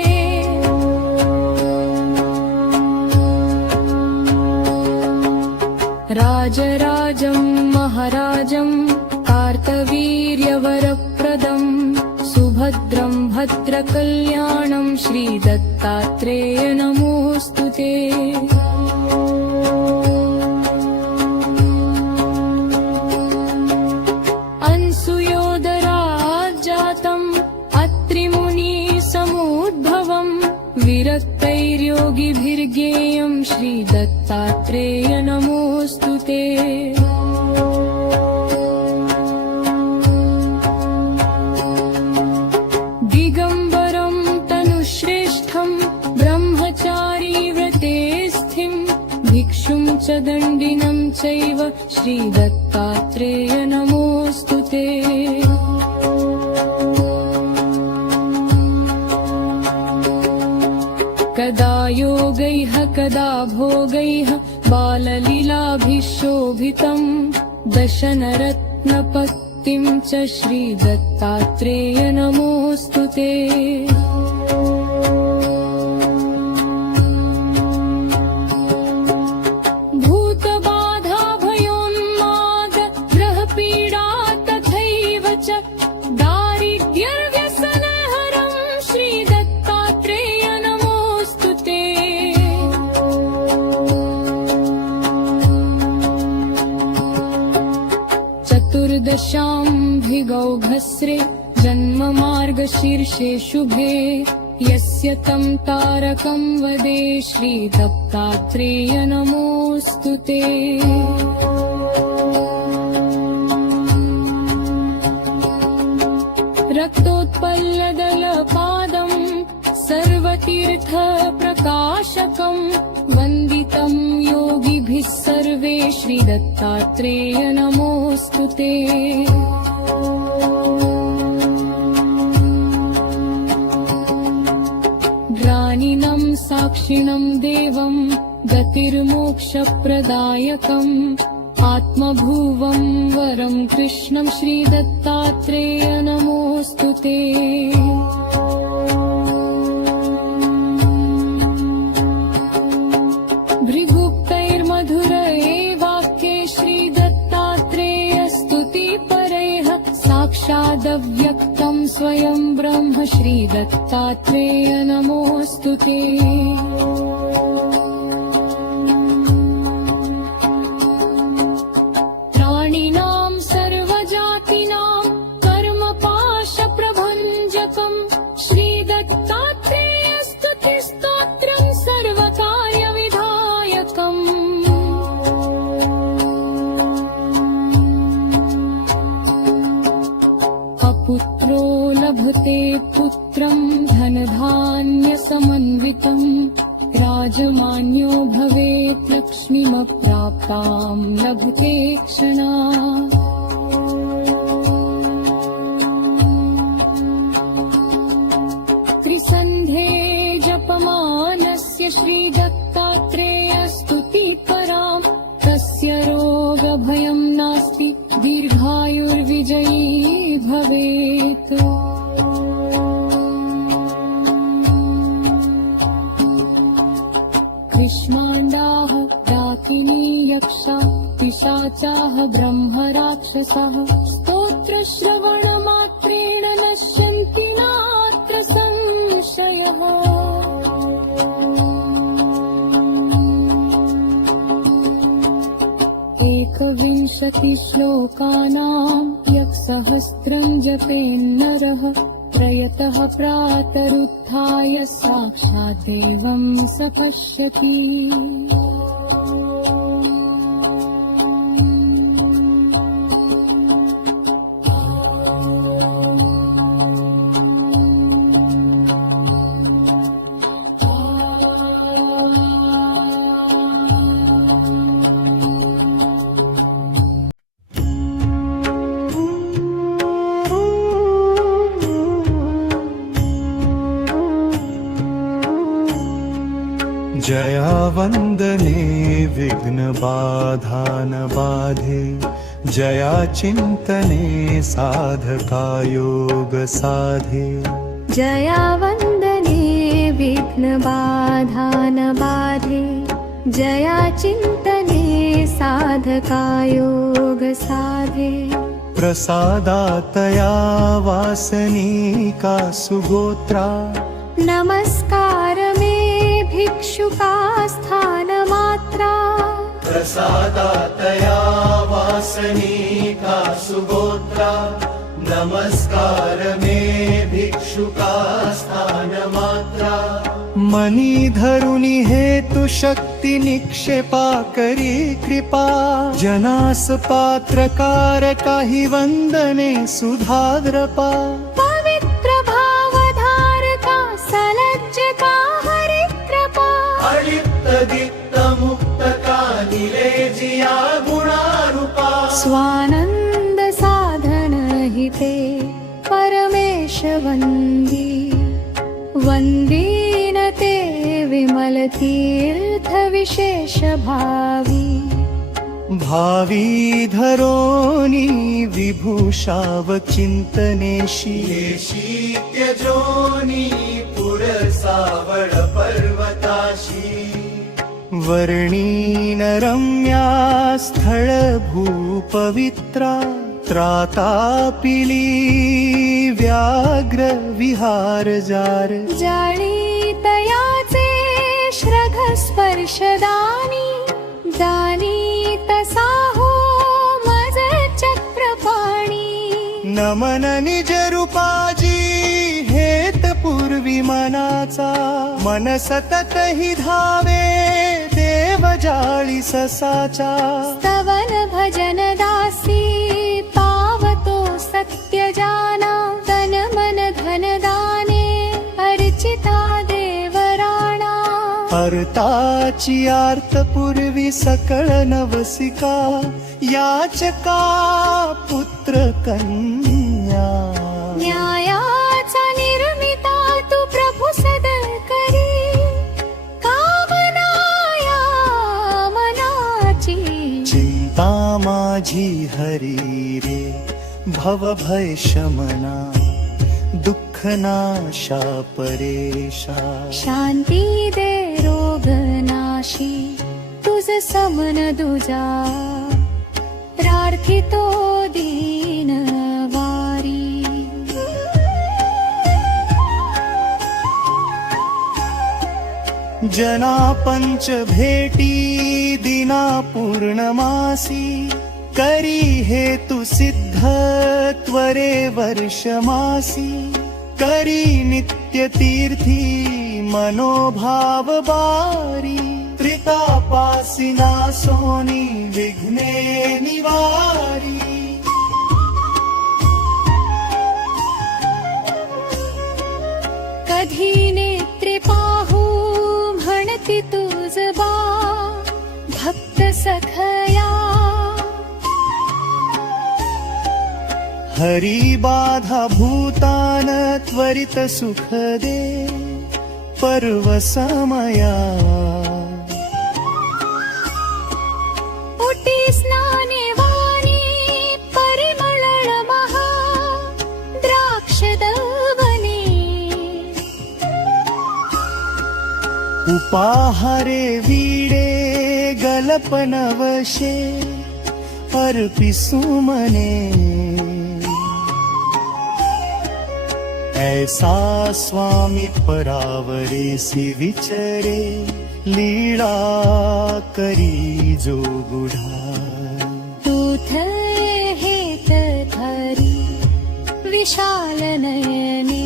राजराजं महाराजं कार्तवीर्यवरप्रदं सुभद्रं भद्रकल्याणं श्रीदत्तात्रेय नमोऽस्तु ते। अनसूयोदराज्जातम् अत्रिमुनिसमुद्भवं विरक्तैर्योगिभिर्गेयं श्रीदत्तात्रेय नमोऽस्तु ते। दिगम्बरं तनुश्रेष्ठं ब्रह्मचारी व्रते स्थिं भिक्षुं च दण्डिनं चैव श्रीदत्तात्रेय नमोऽस्तु ते। कदा योगैः कदा भोगैः बाललीलाभिशोभितं दशनरत्नपत्तिं च श्रीदत्तात्रेय नमोऽस्तु ते। भूतबाधाभयोन्माद ग्रहपीडा तथैव च दारिद्र्यव्यसनहरं श्रीदत्तात्रेय नमोऽस्तु ते। चतुर्दशाम्भिगौघस्रे जन्ममार्गशीर्षे शुभे यस्य तं तारकं वदे श्रीदत्तात्रेय नमोऽस्तु ते। रक्तोत्पल्लदलपादं सर्वतीर्थप्रकाशकं वन्दितं योगिभिः सर्वे श्रीदत्तात्रेय नमोऽस्तु ते। ज्ञानिनं साक्षिणं देवं गतिर्मोक्षप्रदायकम् आत्मभुवं वरं कृष्णं श्रीदत्तात्रेय नमोऽस्तु ते। भृगुप्तैर्मधुरये वाक्ये श्रीदत्तात्रेय स्तुतिपरैः साक्षादव्यक्तं स्वयं ब्रह्म श्रीदत्तात्रेय नमोऽस्तु ते। प्राणिनां सर्वजातीनां कर्मपाशप्रभञ्जकं श्रीदत्तात्रेय निमित्तं राजमान्यो भवेत् लक्ष्मीमप्राप्तां लभते क्षणात् त्रिसन्ध्ये जपमानस्य श्रीदत्तात्रेयस्तुतिपरां तस्य रोगभयं नास्ति दीर्घायुर्विजयी भवेत् कृष्माण्डाः डाकिनी यक्षा पिशाचाः ब्रह्मराक्षसाः स्तोत्रश्रवणमात्रेण नश्यन्ति नात्र संशयः एकविंशतिश्लोकानां यः जपेन्नरः प्रयतः प्रातरुत्थाय साक्षात् देवं स पश्यति जया वन्दने विघ्नबाधा न बाधे जया चिन्तने साधकायोग साधे जया वन्दने विघ्नबाधा न बाधे जया चिन्तने साधकायोग साधे प्रसादातया वासनिका सुगोत्रा नमस्कार मे भिक्षुका स्थानमात्रा प्रसादातया वासनिका सुगोत्रा नमस्कार मे भिक्षुका स्थानमात्रा मनी धरुनी हेतु शक्ति निक्षेपा करी कृपा जनास पात्र कारका हि वंदने सुधाद्रपा पवित्र भावधारका सलज्जका हरित्रपा अलिप्त दिक्त मुक्त कानिले जिया गुणारूपा स्वानंद साधन हिते परमेश वंदी वंदीन ते विमल तीर्थ विशेष भावी भावी धरोनी विभूषाव चिंतनेशी त्यजोनी पुरसावळ पर्वताशी वर्णीन रम्या स्थळ भूपवित्रा त्रातापिली व्याघ्र विहार जार जाणीतयाचे श्रघ स्पर्शदानी जानीत साहो मज चक्रपाणी नमन निज रूपाजी हेत पूर्वी मनाचा मन सतत हि धावे देव जाळी ससाचा स्तवन भजन दासी पावतो सत्य जाना तन मन धन दाने अर्चिता देवराणा अर्ताची आर्त पूर्वी सकळ नवसिका याचका पुत्र कन्या न्यायाचा निर्मिता तू प्रभू सदर करी कामनाया मनाची चिंता माझी हरी रे भव भय शमना दुःख नाशा परेशा शांती दे रोगनाशी तुझ समन दुजा प्रार्थितो दीन वारी जना पंच भेटी दिना पूर्णमासी करी हेतु सिद्ध त्वरे वर्षमासी करी नित्य तीर्थी मनोभाव बारी त्रितापासी नासोनी विघ्ने निवारी कधी नेत्रे पाहू सखया हरी बाधा भूतान त्वरित सुख दे पर्व समया उटी स्नाने वाणी परिमळ महा द्राक्ष दवने उपाहारे वीडे गलपनवशे अर्पिसु मने ऐसा स्वामी परावरेसी विचरे लीळा करी जो बुढा तूथ हेत धरी विशाल नयने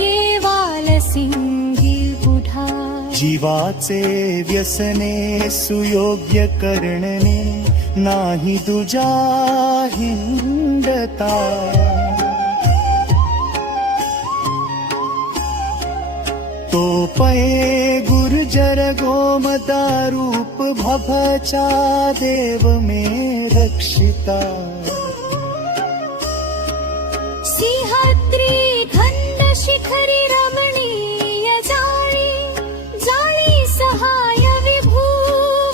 ये वाल सिंगी बुढा जीवाचे व्यसने सुयोग्य करणे नाही दुजा हिंडता तो पये गुर्जर गोमदारूप भभचा देव में रक्षिता सिंहाद्री खंड शिखरी रमणीय जाळी जाळी सहाय विभू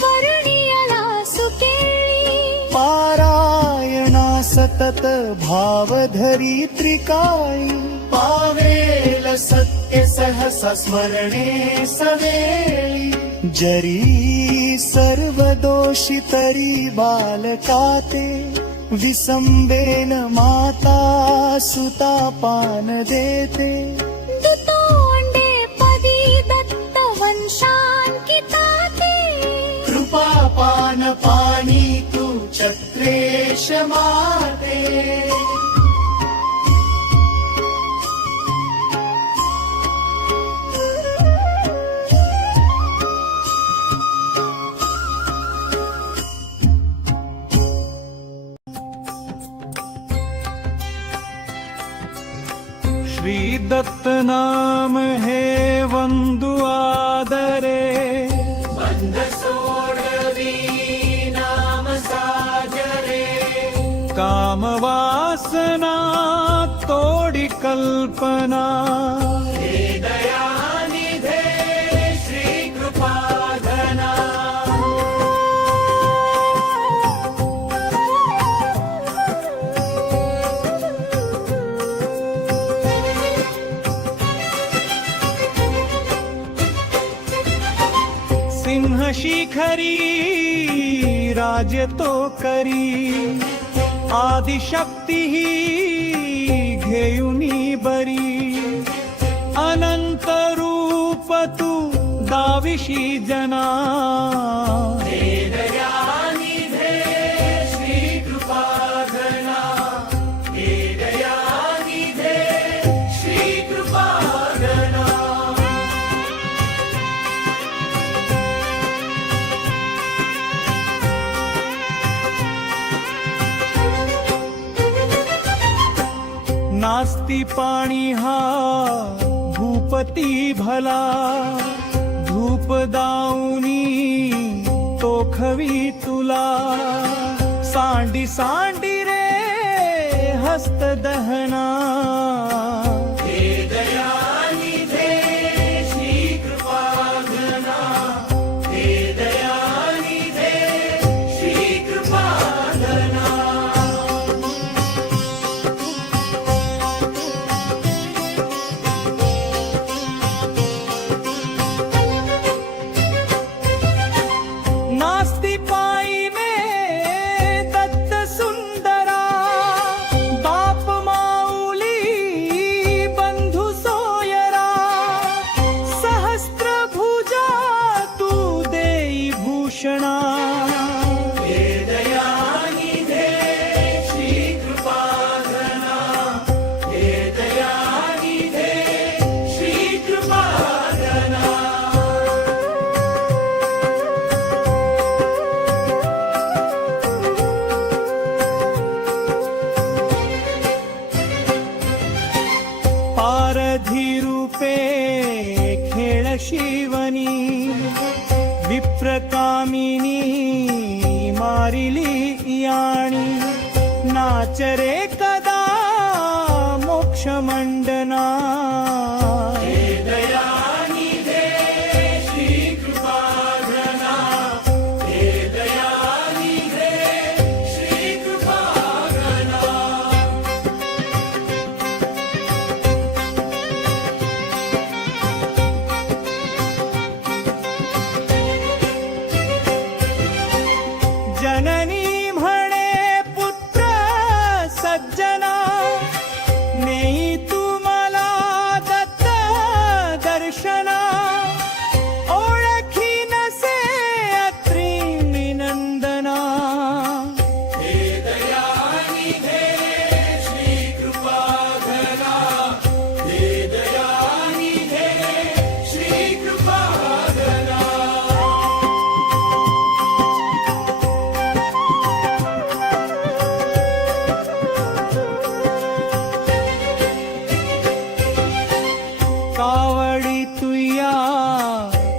वर्णियला सुकेळी पारायणा सतत भावधरी त्रिकाळी पावेल सत्य सहस स्मरणे सवेळी जरी सर्व दोषी तरी बालकाते विसंबेन माता सुता पान देते दुतोंडे पदी दत्त वंशांकिता ते कृपा पान पाणी तू चक्रेश माते श्री दत्त नाम हे वंदु आदरे बंध सोडवी नाम साजरे काम वासना तोडी कल्पना हे दयानिधे श्री कृपाधना सिंह शिखरी राज तो करी आदिशक्ती ही घेऊनी बरी अनंत रूप तू दाविशी जना हे दयानिधे श्री कृपाधना हे दयानिधे श्री कृपाधना नास्ती पाणी हा भूपती भला धूप दाऊनी तोखवी तुला सांडी सांडी रे हस्त दहना हे दयानिधे श्री कृपाधना हे दयानिधे श्री कृपाधना नास्ती पाई में दत्त सुंदरा बाप माऊली बंधु सोयरा सहस्त्र भुजा तू देई भूषणा हे दयानिधे श्री कृपाधना हे दयानिधे श्री कृपाधना पारधी रूपे खेळ शिवनी विप्रकामिनी वारिली याणी नाच रे कदा मोक्ष मंडना जननी म्हणे पुत्र सज्जना नेई तुम्हाला दत्त दर्शना ओळखी नसे अत्री नंदना कावडी तुया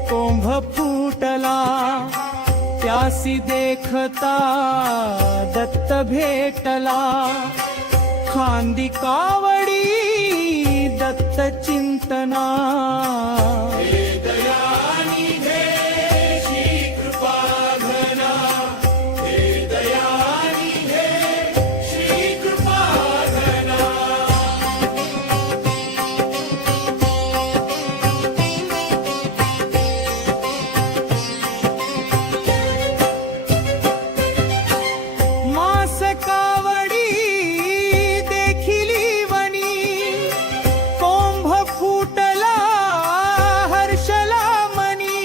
कोंभ फुटला त्यासी देखता दत्त भेटला खांदी कावडी दत्त चिंतना मास कावडी देखिली वनी कोंभ फुटला हर्षला मनी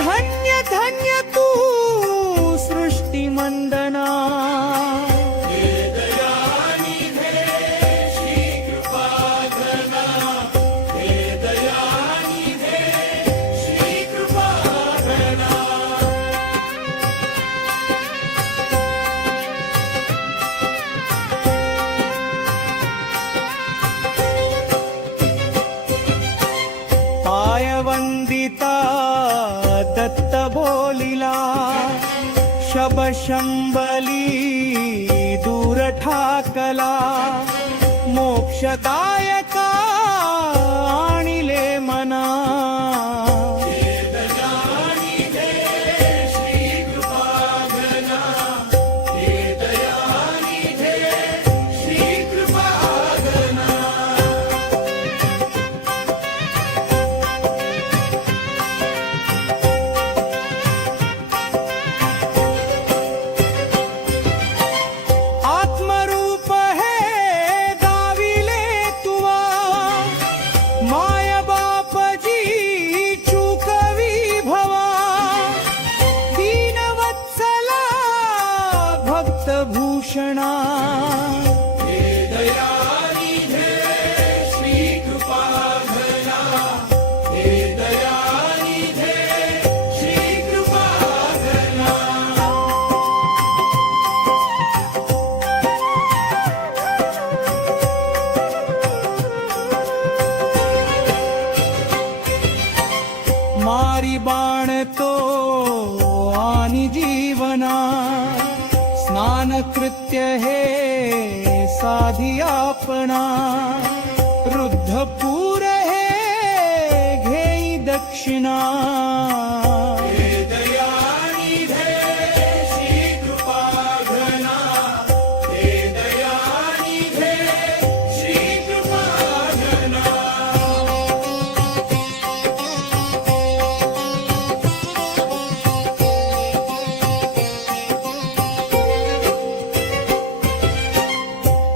धन्य धन्य तू सृष्टी मंदना पाय वंदिता दत्त बोलिला शबशंबली दूर ठाकला मोक्षदायका आणिले मना आत्मरूप है गाविले तुवा माय बापजी चुकवी भवा दीनवत्सला भक्त भूषणा मारी बाण तो आणि जीवना स्नान कृत्य हे साधी आपणा रुद्धपूर हे घेई दक्षिणा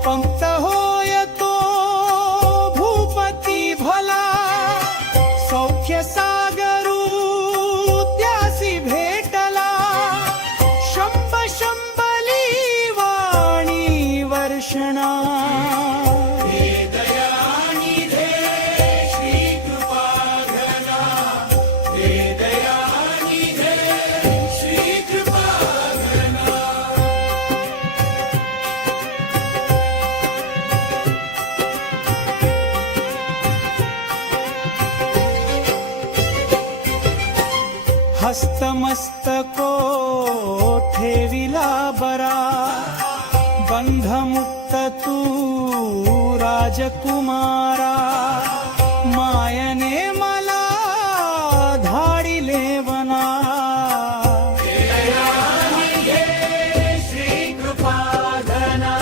पंक्त होय तो भूपती भला सौख्य सागरू त्यासी भेटला शंभ शंभली वाणी वर्षणा हस्तमस्तको ठेविला बरा बंधमुक्त तू राजकुमारा मायने मला धाडिले वना श्री कृपाधना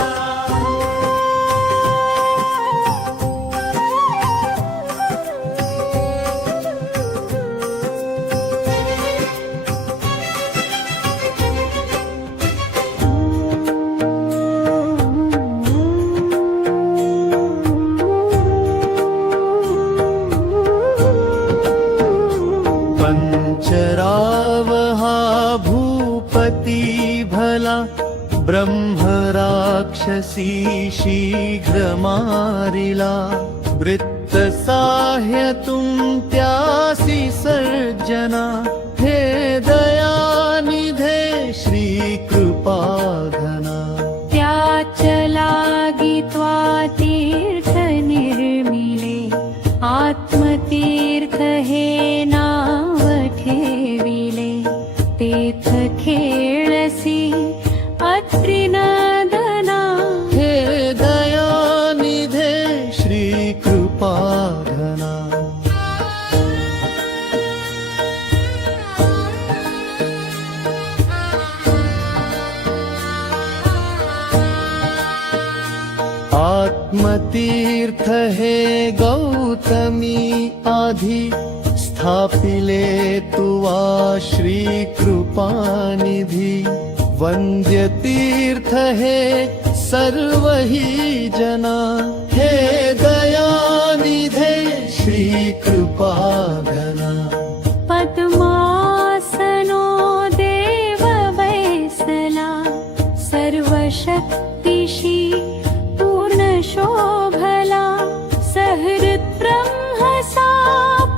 पंचरावहा भूपती भला ब्रह्म राक्षसी शीघ्र मारिला वृत्त साह्य तुम त्यासी सर्जना हे दयानिधे श्री कृपाधना त्याच लागी त्वा तीर्थ निर्मिले आत्मतीर्थ हे नाव ठेविले तेथ खेळसी अत्रिनदना हे दयानिधे श्री कृपाधना आत्मतीर्थ हे गौतमी आधी स्थापिले तुवा श्री कृपानिधी वंद्य तीर्थ हे सर्व ही जना हे दयानिधे श्री कृपाधना पद्मासनो देव वैसला सर्वशक्तिशी पूर्ण शोभला सहृत् ब्रह्मसा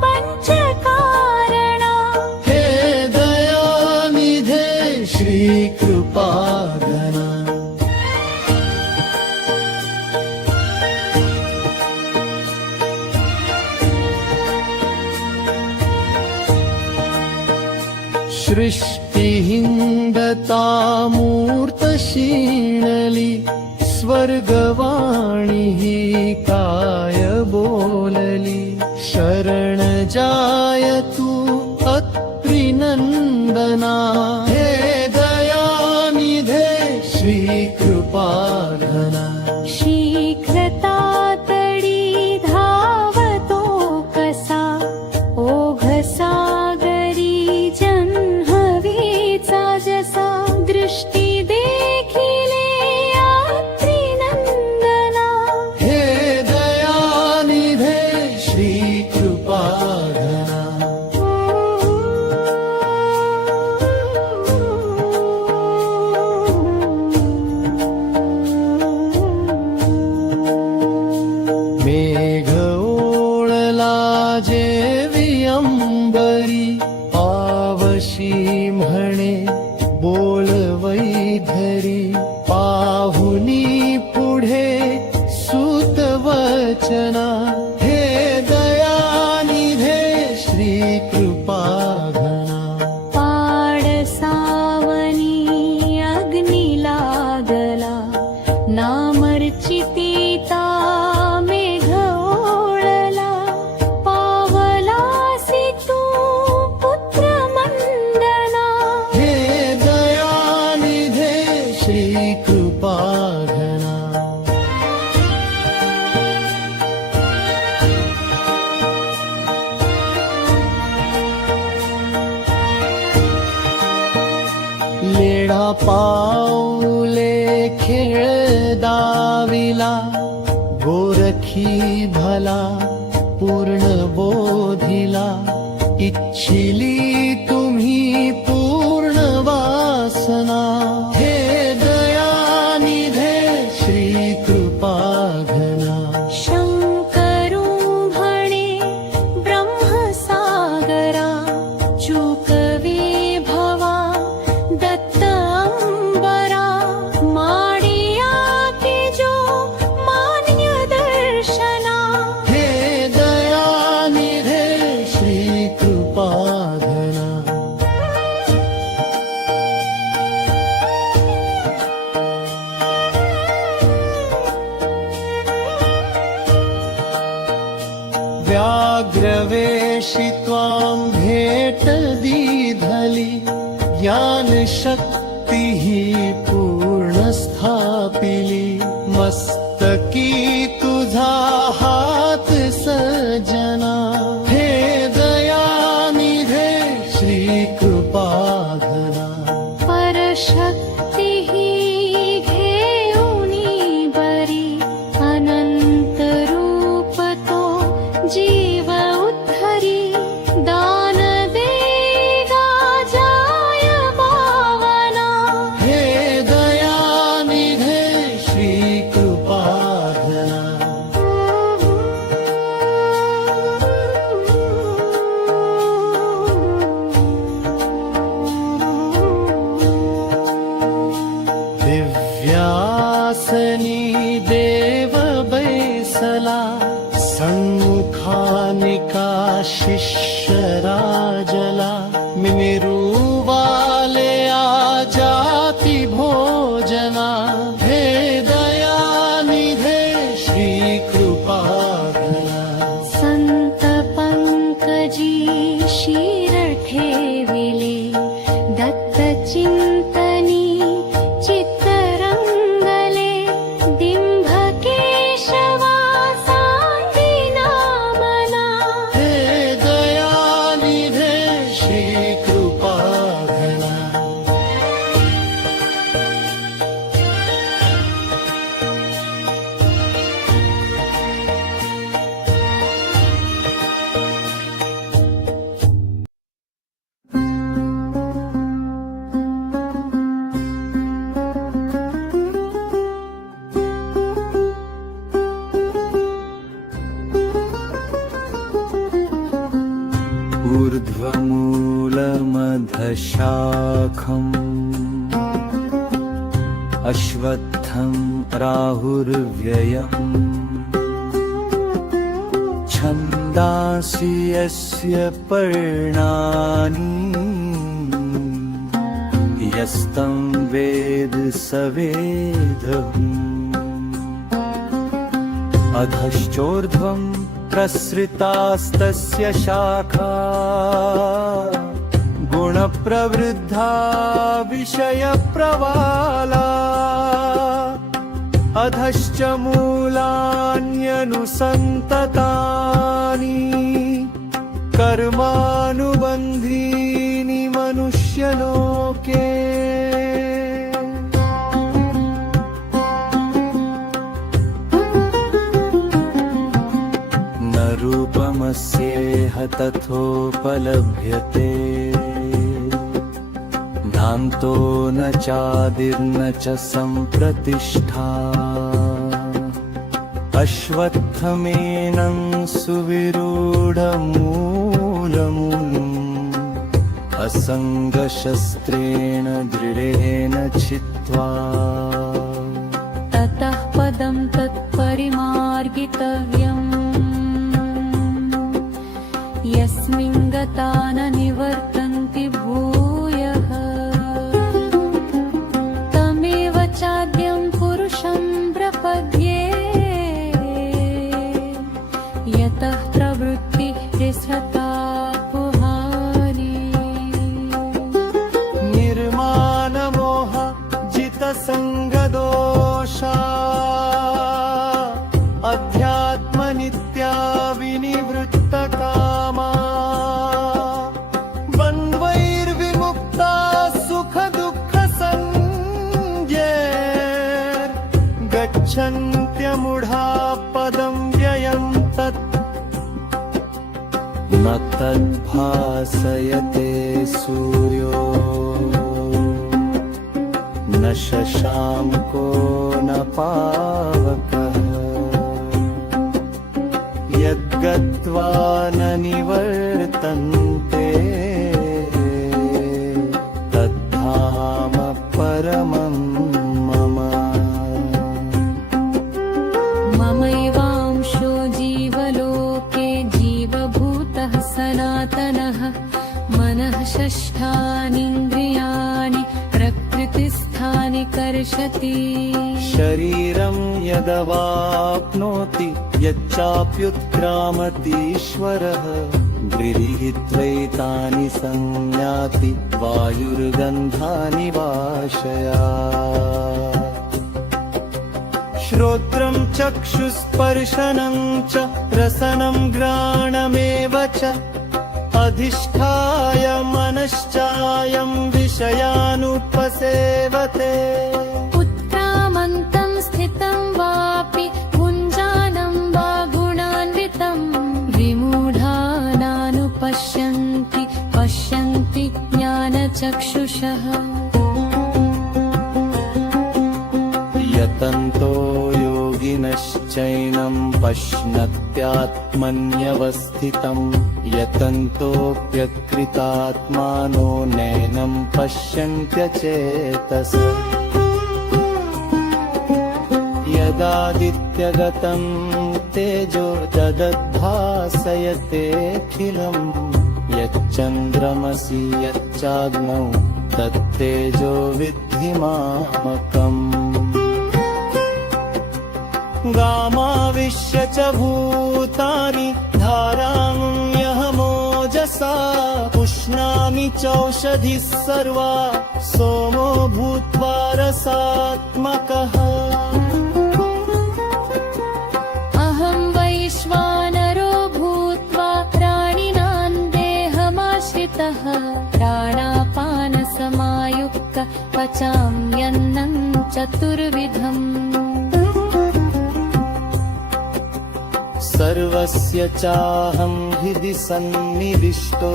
पंचकारणा हे दयानिधे श्री कृपाधना सृष्टि हिंदता मूर्त शीणली स्वर्गवाणी ही काय बोलली शरण जाय तू अत्रिनंदना हे दयानिधे श्री कृपाधना शीघ्रता तडी धावतो कसा ओघ सागरी जन्हवीचा जसा दृष्टी देखिले अत्रिनंदना हे दयानिधे श्री कृपाधना मेघ ओळला जेवी अंबरी पावशी म्हणे बोल वैधरी पाहुनी पुढे सूत वचना हे दयानिधे श्री कृपाधना पाड सावनी अग्नी लागला नामर्चितीता मेघ ओळला पावलासी तू पुत्र मंदना हे दयानिधे श्री कृपाधना लेडा पाऊले खेळ दाविला गोरखी भला पूर्ण बोधिला इच्छिली तुम्ही पूर्ण वासना हे दयानिधे श्री कृपाधना शंकरू म्हणे ब्रह्मसागरा चूकवे भवा दत्त अंबरा माडिया के जो मान्य दर्शना हे दयानिधे श्री कृपाधना राम भेट दीधली ज्ञान शक्ती ही पूर्ण स्थापिली मस्तकी तुझा हात सजना हे दयानिधे श्री कृपाघना परशक्ती ही घेऊनी बरी अनंत रूप तो जीव उद्धरी दान देगा जाय पावना हे दयानिधे श्री कृपाघना दिव्यासनी देव बैसला सन्मुखानिका शिष्य राजला मिरुवाले आजाती भोजना हे दयानिधे श्री कृपाघना संत पंकजी शीर ठेविले दत्त चिंतनी चित्तरंगले डिंभ केशवा सांगी नामना हे दयानिधे श्री कृपाघना ऊर्ध्वमूलमधशाखम् अश्वत्थं राहुर्व्ययम् छन्दांसि यस्य पर्णानि यस्तं वेद स वेदम् अधश्चोर्ध्वं प्रसृतास्तस्य शाखा गुणप्रवृद्धा विषयप्रवाला अधश्च मूलान्यनुसन्ततानि कर्मानुबन्धीनि मनुष्यलोके न रूपमस्येह तथोपलभ्यते नान्तो न चादिर्न च सम्प्रतिष्ठा अश्वत्थमेनं सुविरूढमूलमूलम् असङ्गशस्त्रेण दृढेन छित्त्वा ततः पदं तत्परिमार्गितव्यम् यस्मिन् गता न निवर्तन्ति भूयः तमेव चाद्यं पुरुषं प्रपद्ये यतः प्रवृत्तिः हृषता कुहारी निर्मानमोह जितसङ्गदोषा अध्यात्मनित्या विनिवृत्तकामा द्वन्द्वैर्विमुक्ता सुखदुःखसंज्ञैर्गच्छन्त्यमूढा पदं व्ययं तत् न तद्भासयते सूर्यो न शशाङ्को न पावकः यद्गत्वा न निवर्तन्ते तद्धाम परमं मम ममैवांशो जीवलोके जीवभूतः सनातनः मनः षष्ठानीन्द्रियाणि प्रकृतिस्थानि कर्षति शरीरं यदवाप्नोति यच्चाप्युत्क्रामतीश्वरः गृहीत्वैतानि संयाति वायुर्गन्धानि वाशया श्रोत्रं चक्षुस्पर्शनं च रसनं घ्राणमेव च अधिष्ठाय मनश्चायं विषयानुपसेवते उत्क्रामन्तं स्थितं वापि भुञ्जानं वा गुणान्वितं विमूढानानुपश्यन्ति पश्यन्ति ज्ञानचक्षुषः यतन्तो योगिनश्चैनं पश्यन्त्यात्मन्यवस्थितं यतन्तोऽप्यकृतात्मानो नैनं पश्यन्त्यचेतस यदादित्यगतं तेजो ददद्भासयतेऽखिलं यच्चन्द्रमसि यच्चाग्नौ तत्तेजो विद्धि मामकम् गामाविश्य च भूतानि धाराम्यहमोजसा पुष्णामि चौषधिः सर्वा सोमो भूत्वा रसात्मकः अहं वैश्वानरो भूत्वा प्राणिनां देहमाश्रितः प्राणापानसमायुक्तः पचाम्यन्नं चतुर्विधम् सर्वस्य चाहं हृदि सन्निविष्टो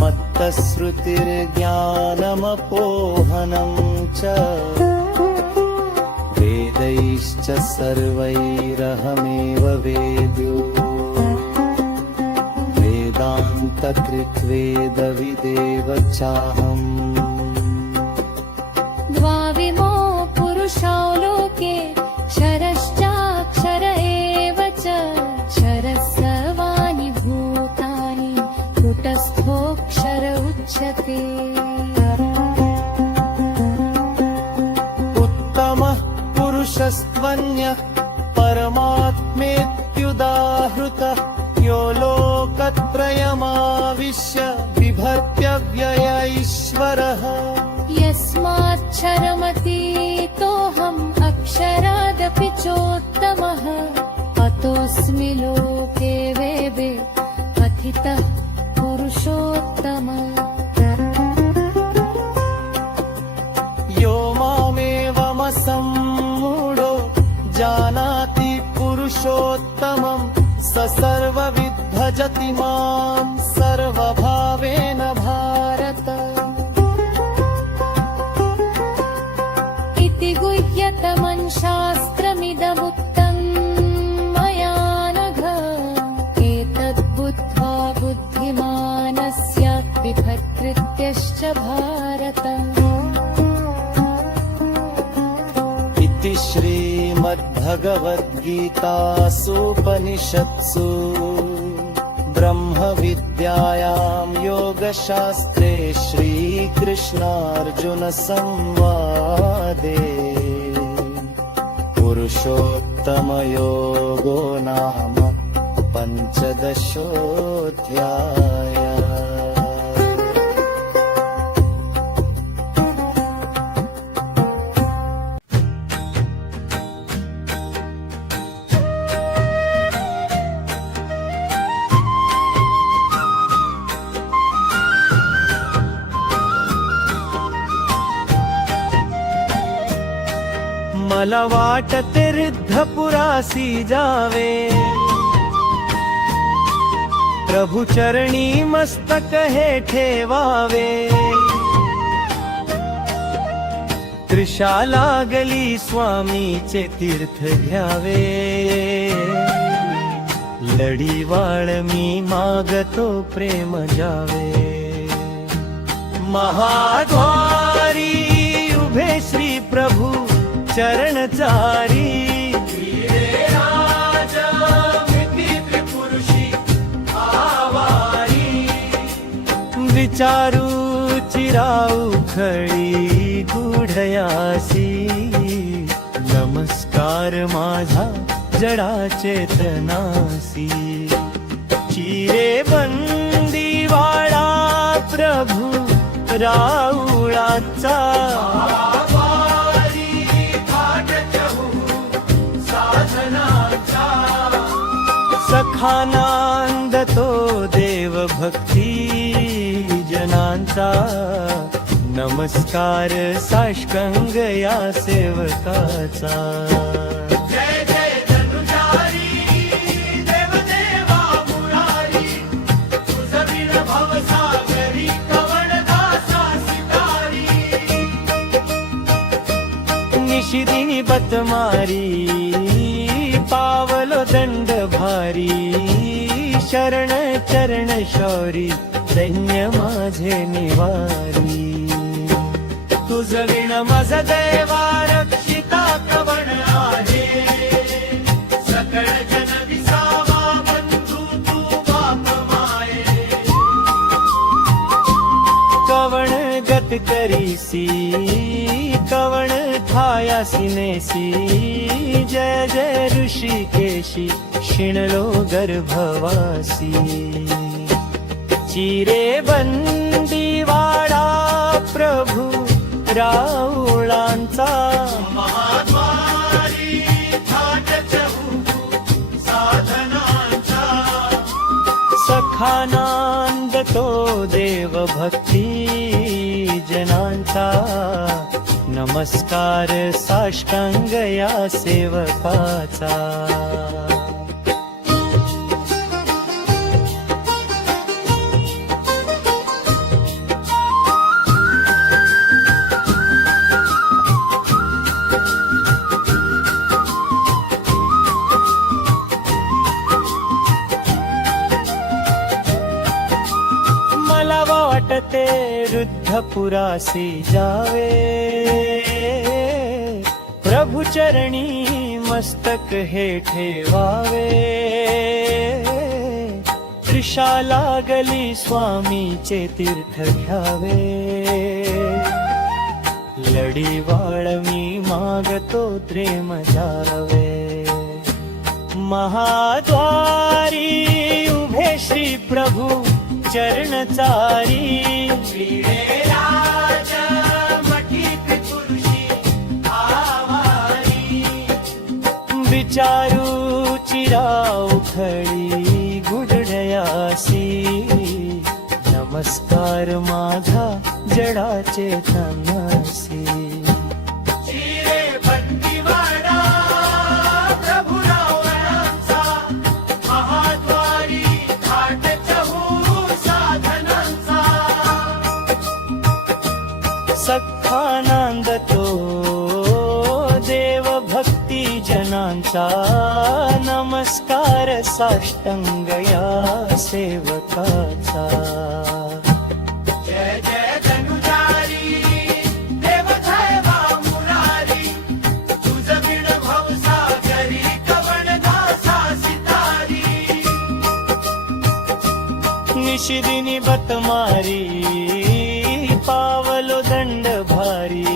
मत्तश्रुतिर्ज्ञानमपोहनं च वेदैश्च सर्वैरहमेव वेद्यो वेदान्तकृत्वेदविदेव चाहम् द्वाविमो पुरुषो लोके क्षरश्चाक्षर एव च क्षरः सर्वाणि भूतानि कूटस्थोऽक्षर उच्यते उत्तमः पुरुषस्त्वन्यः परमात्मेत्युदाहृतः यो लोकत्रयमाविश्य बिभर्त्यव्यय ईश्वरः यस्माक्षरमतीतोऽहम् अक्षरादपि चोत्तमः अतोऽस्मि लोके वेदे कथितः पुरुषोत्तमः यो मामेवमसम्मूढो जानाति पुरुषोत्तमं स सर्वविद् भजति मां सर्वभावेन भारत इति गुह्यतमं शास्त्रमिदमुक्तं मया नघ एतद्बुद्ध्वा बुद्धिमानः स्यात् विभत्कृत्यश्च भारत इति श्रीमद्भगवद्गीतासूपनिषत्सु ब्रह्मविद्यायां योगशास्त्रे श्रीकृष्णार्जुनसंवादे पुरुषोत्तमयोगो नाम पञ्चदशोऽध्यायः। मला वाटते रिद्धपुरासी जावे प्रभु चरणी मस्तक हे ठेवावे तृषा लागली स्वामीचे तीर्थ घ्यावे लढीवाळ मी मागतो प्रेम जावे महाद्वारी उभे श्री प्रभु चरणचारी विचारू चिराऊ खडी गुढयासी नमस्कार माझा जडा चेतनासी चिरे बंदी वाडा प्रभू राऊळाचा सखानांद तो देव भक्ती जनांचा नमस्कार साष्टांग या सेवकाचा जय जय धनुजारी देवदेवा मुरारी तुझ बिन भवसागरी कवनदासा सितारी निशिदिनी बतमारी पावलो दंड भारी शरण चरण शौरी दैन्य माझे निवारी तुझ विण मज देवा रक्षिता कवण आहे सकळ जन विसावा बंधू तू बाप माये कवण गत करीसी कवण ठायासी नेसी जय जय ऋषिकेशी शिणलो गर्भवासी चिरे बंदी वाडा प्रभू राऊळांचा महाद्वारी थाट चहू साधनांचा सखानांद तो देव भक्ती जनांचा नमस्कार साष्टांग या सेवकाचा मला वाटते रुद्धपुरासी जावे प्रभु चरणी मस्तक हे ठेवावे त्रिशा लागली स्वामीचे तीर्थ घ्यावे लढीवाळ मी मागतो प्रेम जावे महाद्वारी उभे श्री प्रभू चरणचारी राज मठीत तुळशी आवारी विचारू चिरावखळी गुडढयासी नमस्कार माझा जडाचे तनसी चिरे बंदीवाडा प्रभु रावणांचा महाद्वारी थाट चहू साधनांचा सखानंद तो देव भक्ती जनांचा नमस्कार साष्टांग या सेवकाचा जय जय धनुजारी देवदेवा मुरारी तुझ बिन भवसागरी कवनदासा सितारी निशिदिनी बतमारी पावलो दंड भारी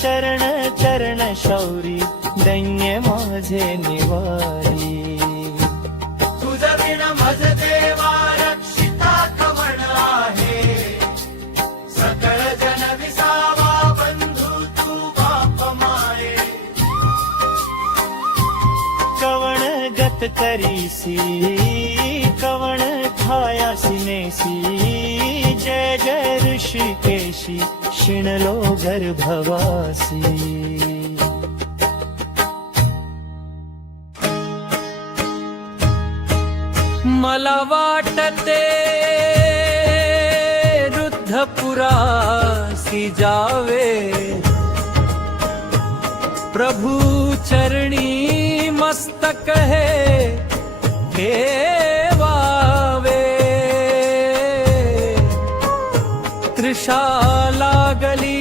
शरण चरण शौरी दैन्य माझे निवारी तुझ बिन मज देवा रक्षिता कवण आहे सकळ जन विसावा बंधू तू बाप माये कवण गत करीसी कवण ठायासी नेसी जय जय ऋषिकेशी शिणलो गर्भवासी मला वाटते रुद्धपुरासी जावे प्रभु चरणी मस्तक हे ठेवावे त्रिशा लागली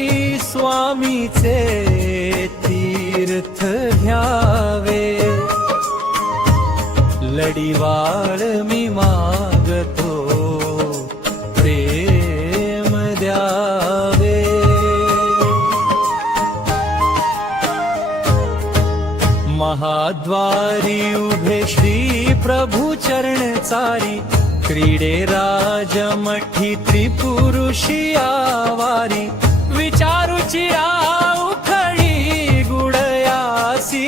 स्वामीचे तीर्थ घ्यावे लढीवाळ मी मागतो प्रेम द्यावे महाद्वारी उभे श्री प्रभु चरण सारी क्रीडे राजमठी त्रिपुरुषी आवारी विचारूची उखळी गुडयासी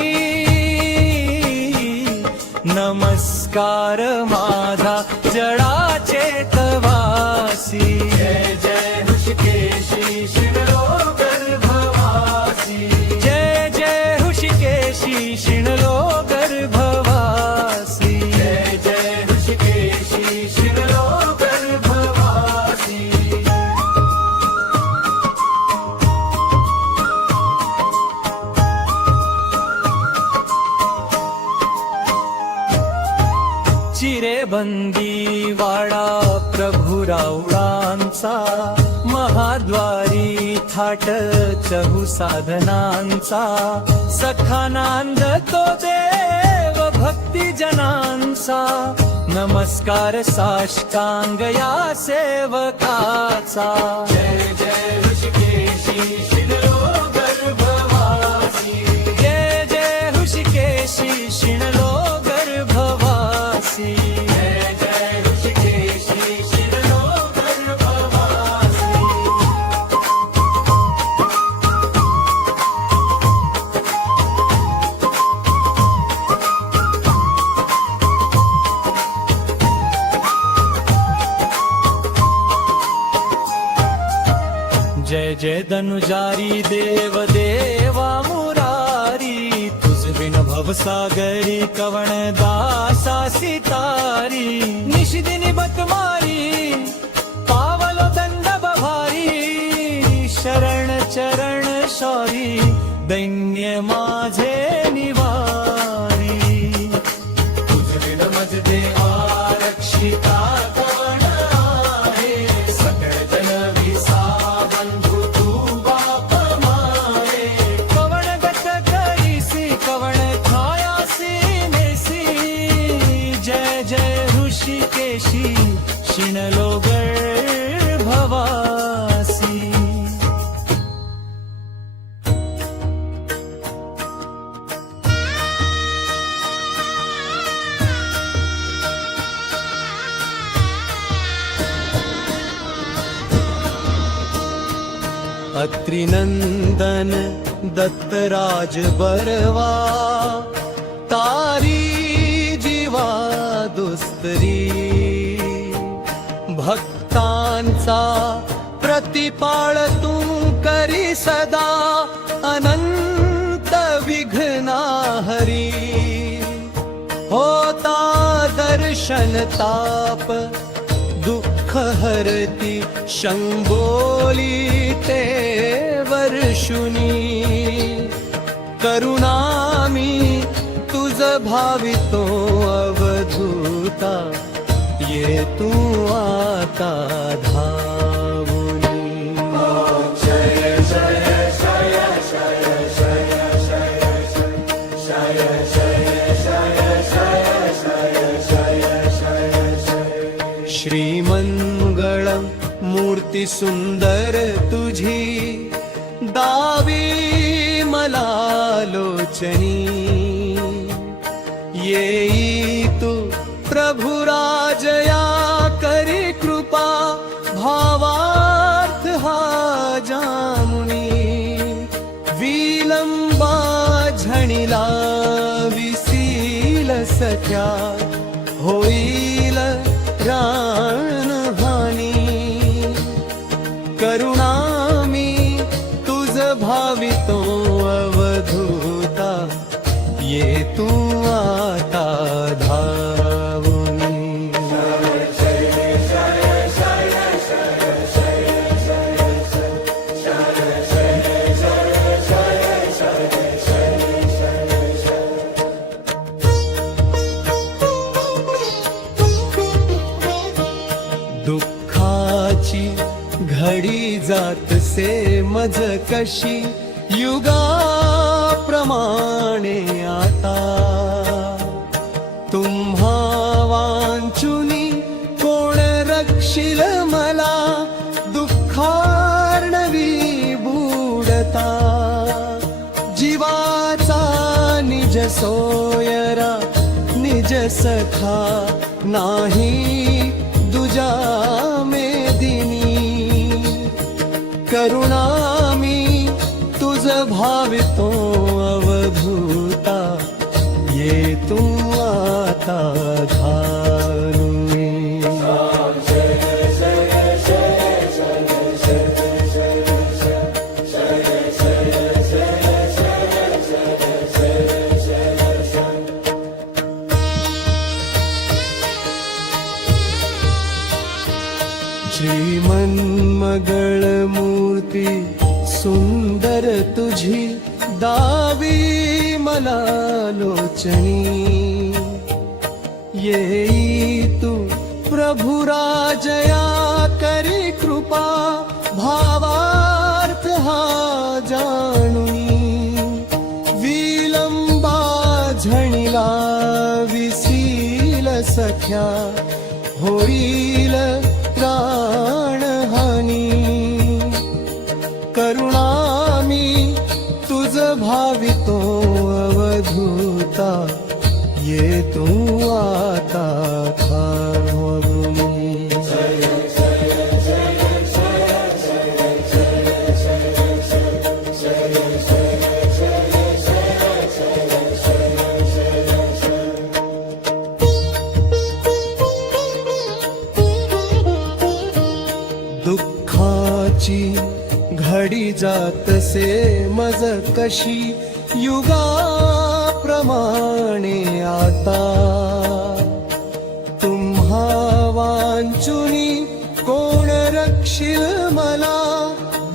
नमस्कार माझा जडाचे तवासी जय जय ऋषिकेशी शिणलो गर्भवासी जय जय ऋषिकेशी शिणलो गर्भवासी जय जय ऋषिकेशी शिणलो गर्भवासी चिरेबंदी वाडा प्रभू राऊळांचा महाद्वारी थाट चहू साधनांचा सखानांद तो देव भक्ती जनांचा नमस्कार साष्टांग या सेवकाचा जय जय ऋषिकेशी शिणलो गर्भवासी जय जय ऋषिकेशी शिणलो गर्भवासी जय जय ऋषिकेशी शिणलो गर्भवासी जय जय धनुजारी देव देवा मुरारी तुझ बिन भवसागरी कवण दासा सितारी निशिदिनी बतमारी पावलो दंड बभारी शरण चरण शौरी दैन्य माझे निवारी तुझ बिन मज देवा रक्षिता कोण आहे सकळ जन विसा बंधू तू बाप मारे कवण गत करीसी कवण छायासी नेसी जय जय ऋषिकेशी शिणलो गर्भवासी अत्रिनंदन दत्तराज बरवा तारी जीवा दुस्तरी भक्तांचा प्रतिपाळ तू करी सदा अनंत विघ्ना हरी होता दर्शन ताप दुःख हरती शंभोली ते वर्षुनी करुणामी तुझ भावितो अवधूता ये तू आता धावुनी जय जय शय शय शय शय शय शय शय शय शय शय शय श्रीमंगळं मूर्ती सुंदर तुझी दावी मला लोचनी येई तू प्रभुराजया करी कृपा भावार्थ हा जामुनी विलंबा झणीला विसील सख्या होईल प्राणहानी करुणामी तुझ भावितो अवधूता ये तू आता धावुनी दुःखाची घडी जात से मज कशी युगा प्रमाणे आता तुम्हा वांचुनी कोण रक्षिल मला दुःखार्णवी बुडता जीवाचा निज सोयरा निज सखा नाही दुजा मेदिनी करुणा मी तुझ भावितो अवधूता ये तू आता घालुनी श्रीमन्मगळ मूर्ती सुंदर तुझी दावी मला लोचनी येई तू प्रभुराजया करी कृपा भावार्थ हा जाणुनी विलंबा झणीला विसील सख्या होईल प्राणहानी करुणा मी तुझ भावितो अवधूता ये तू आता खावुनी दुःखाची घडी जातसे मज कशी युगाप्रमाणे आता तुम्हा वांचुनी कोण रक्षील मला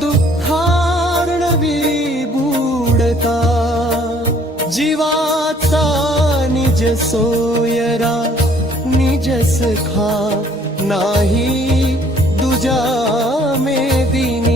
दुःखार्णवी बुडता जीवाचा निज सोयरा निज सखा नाही दुजा मेदिनी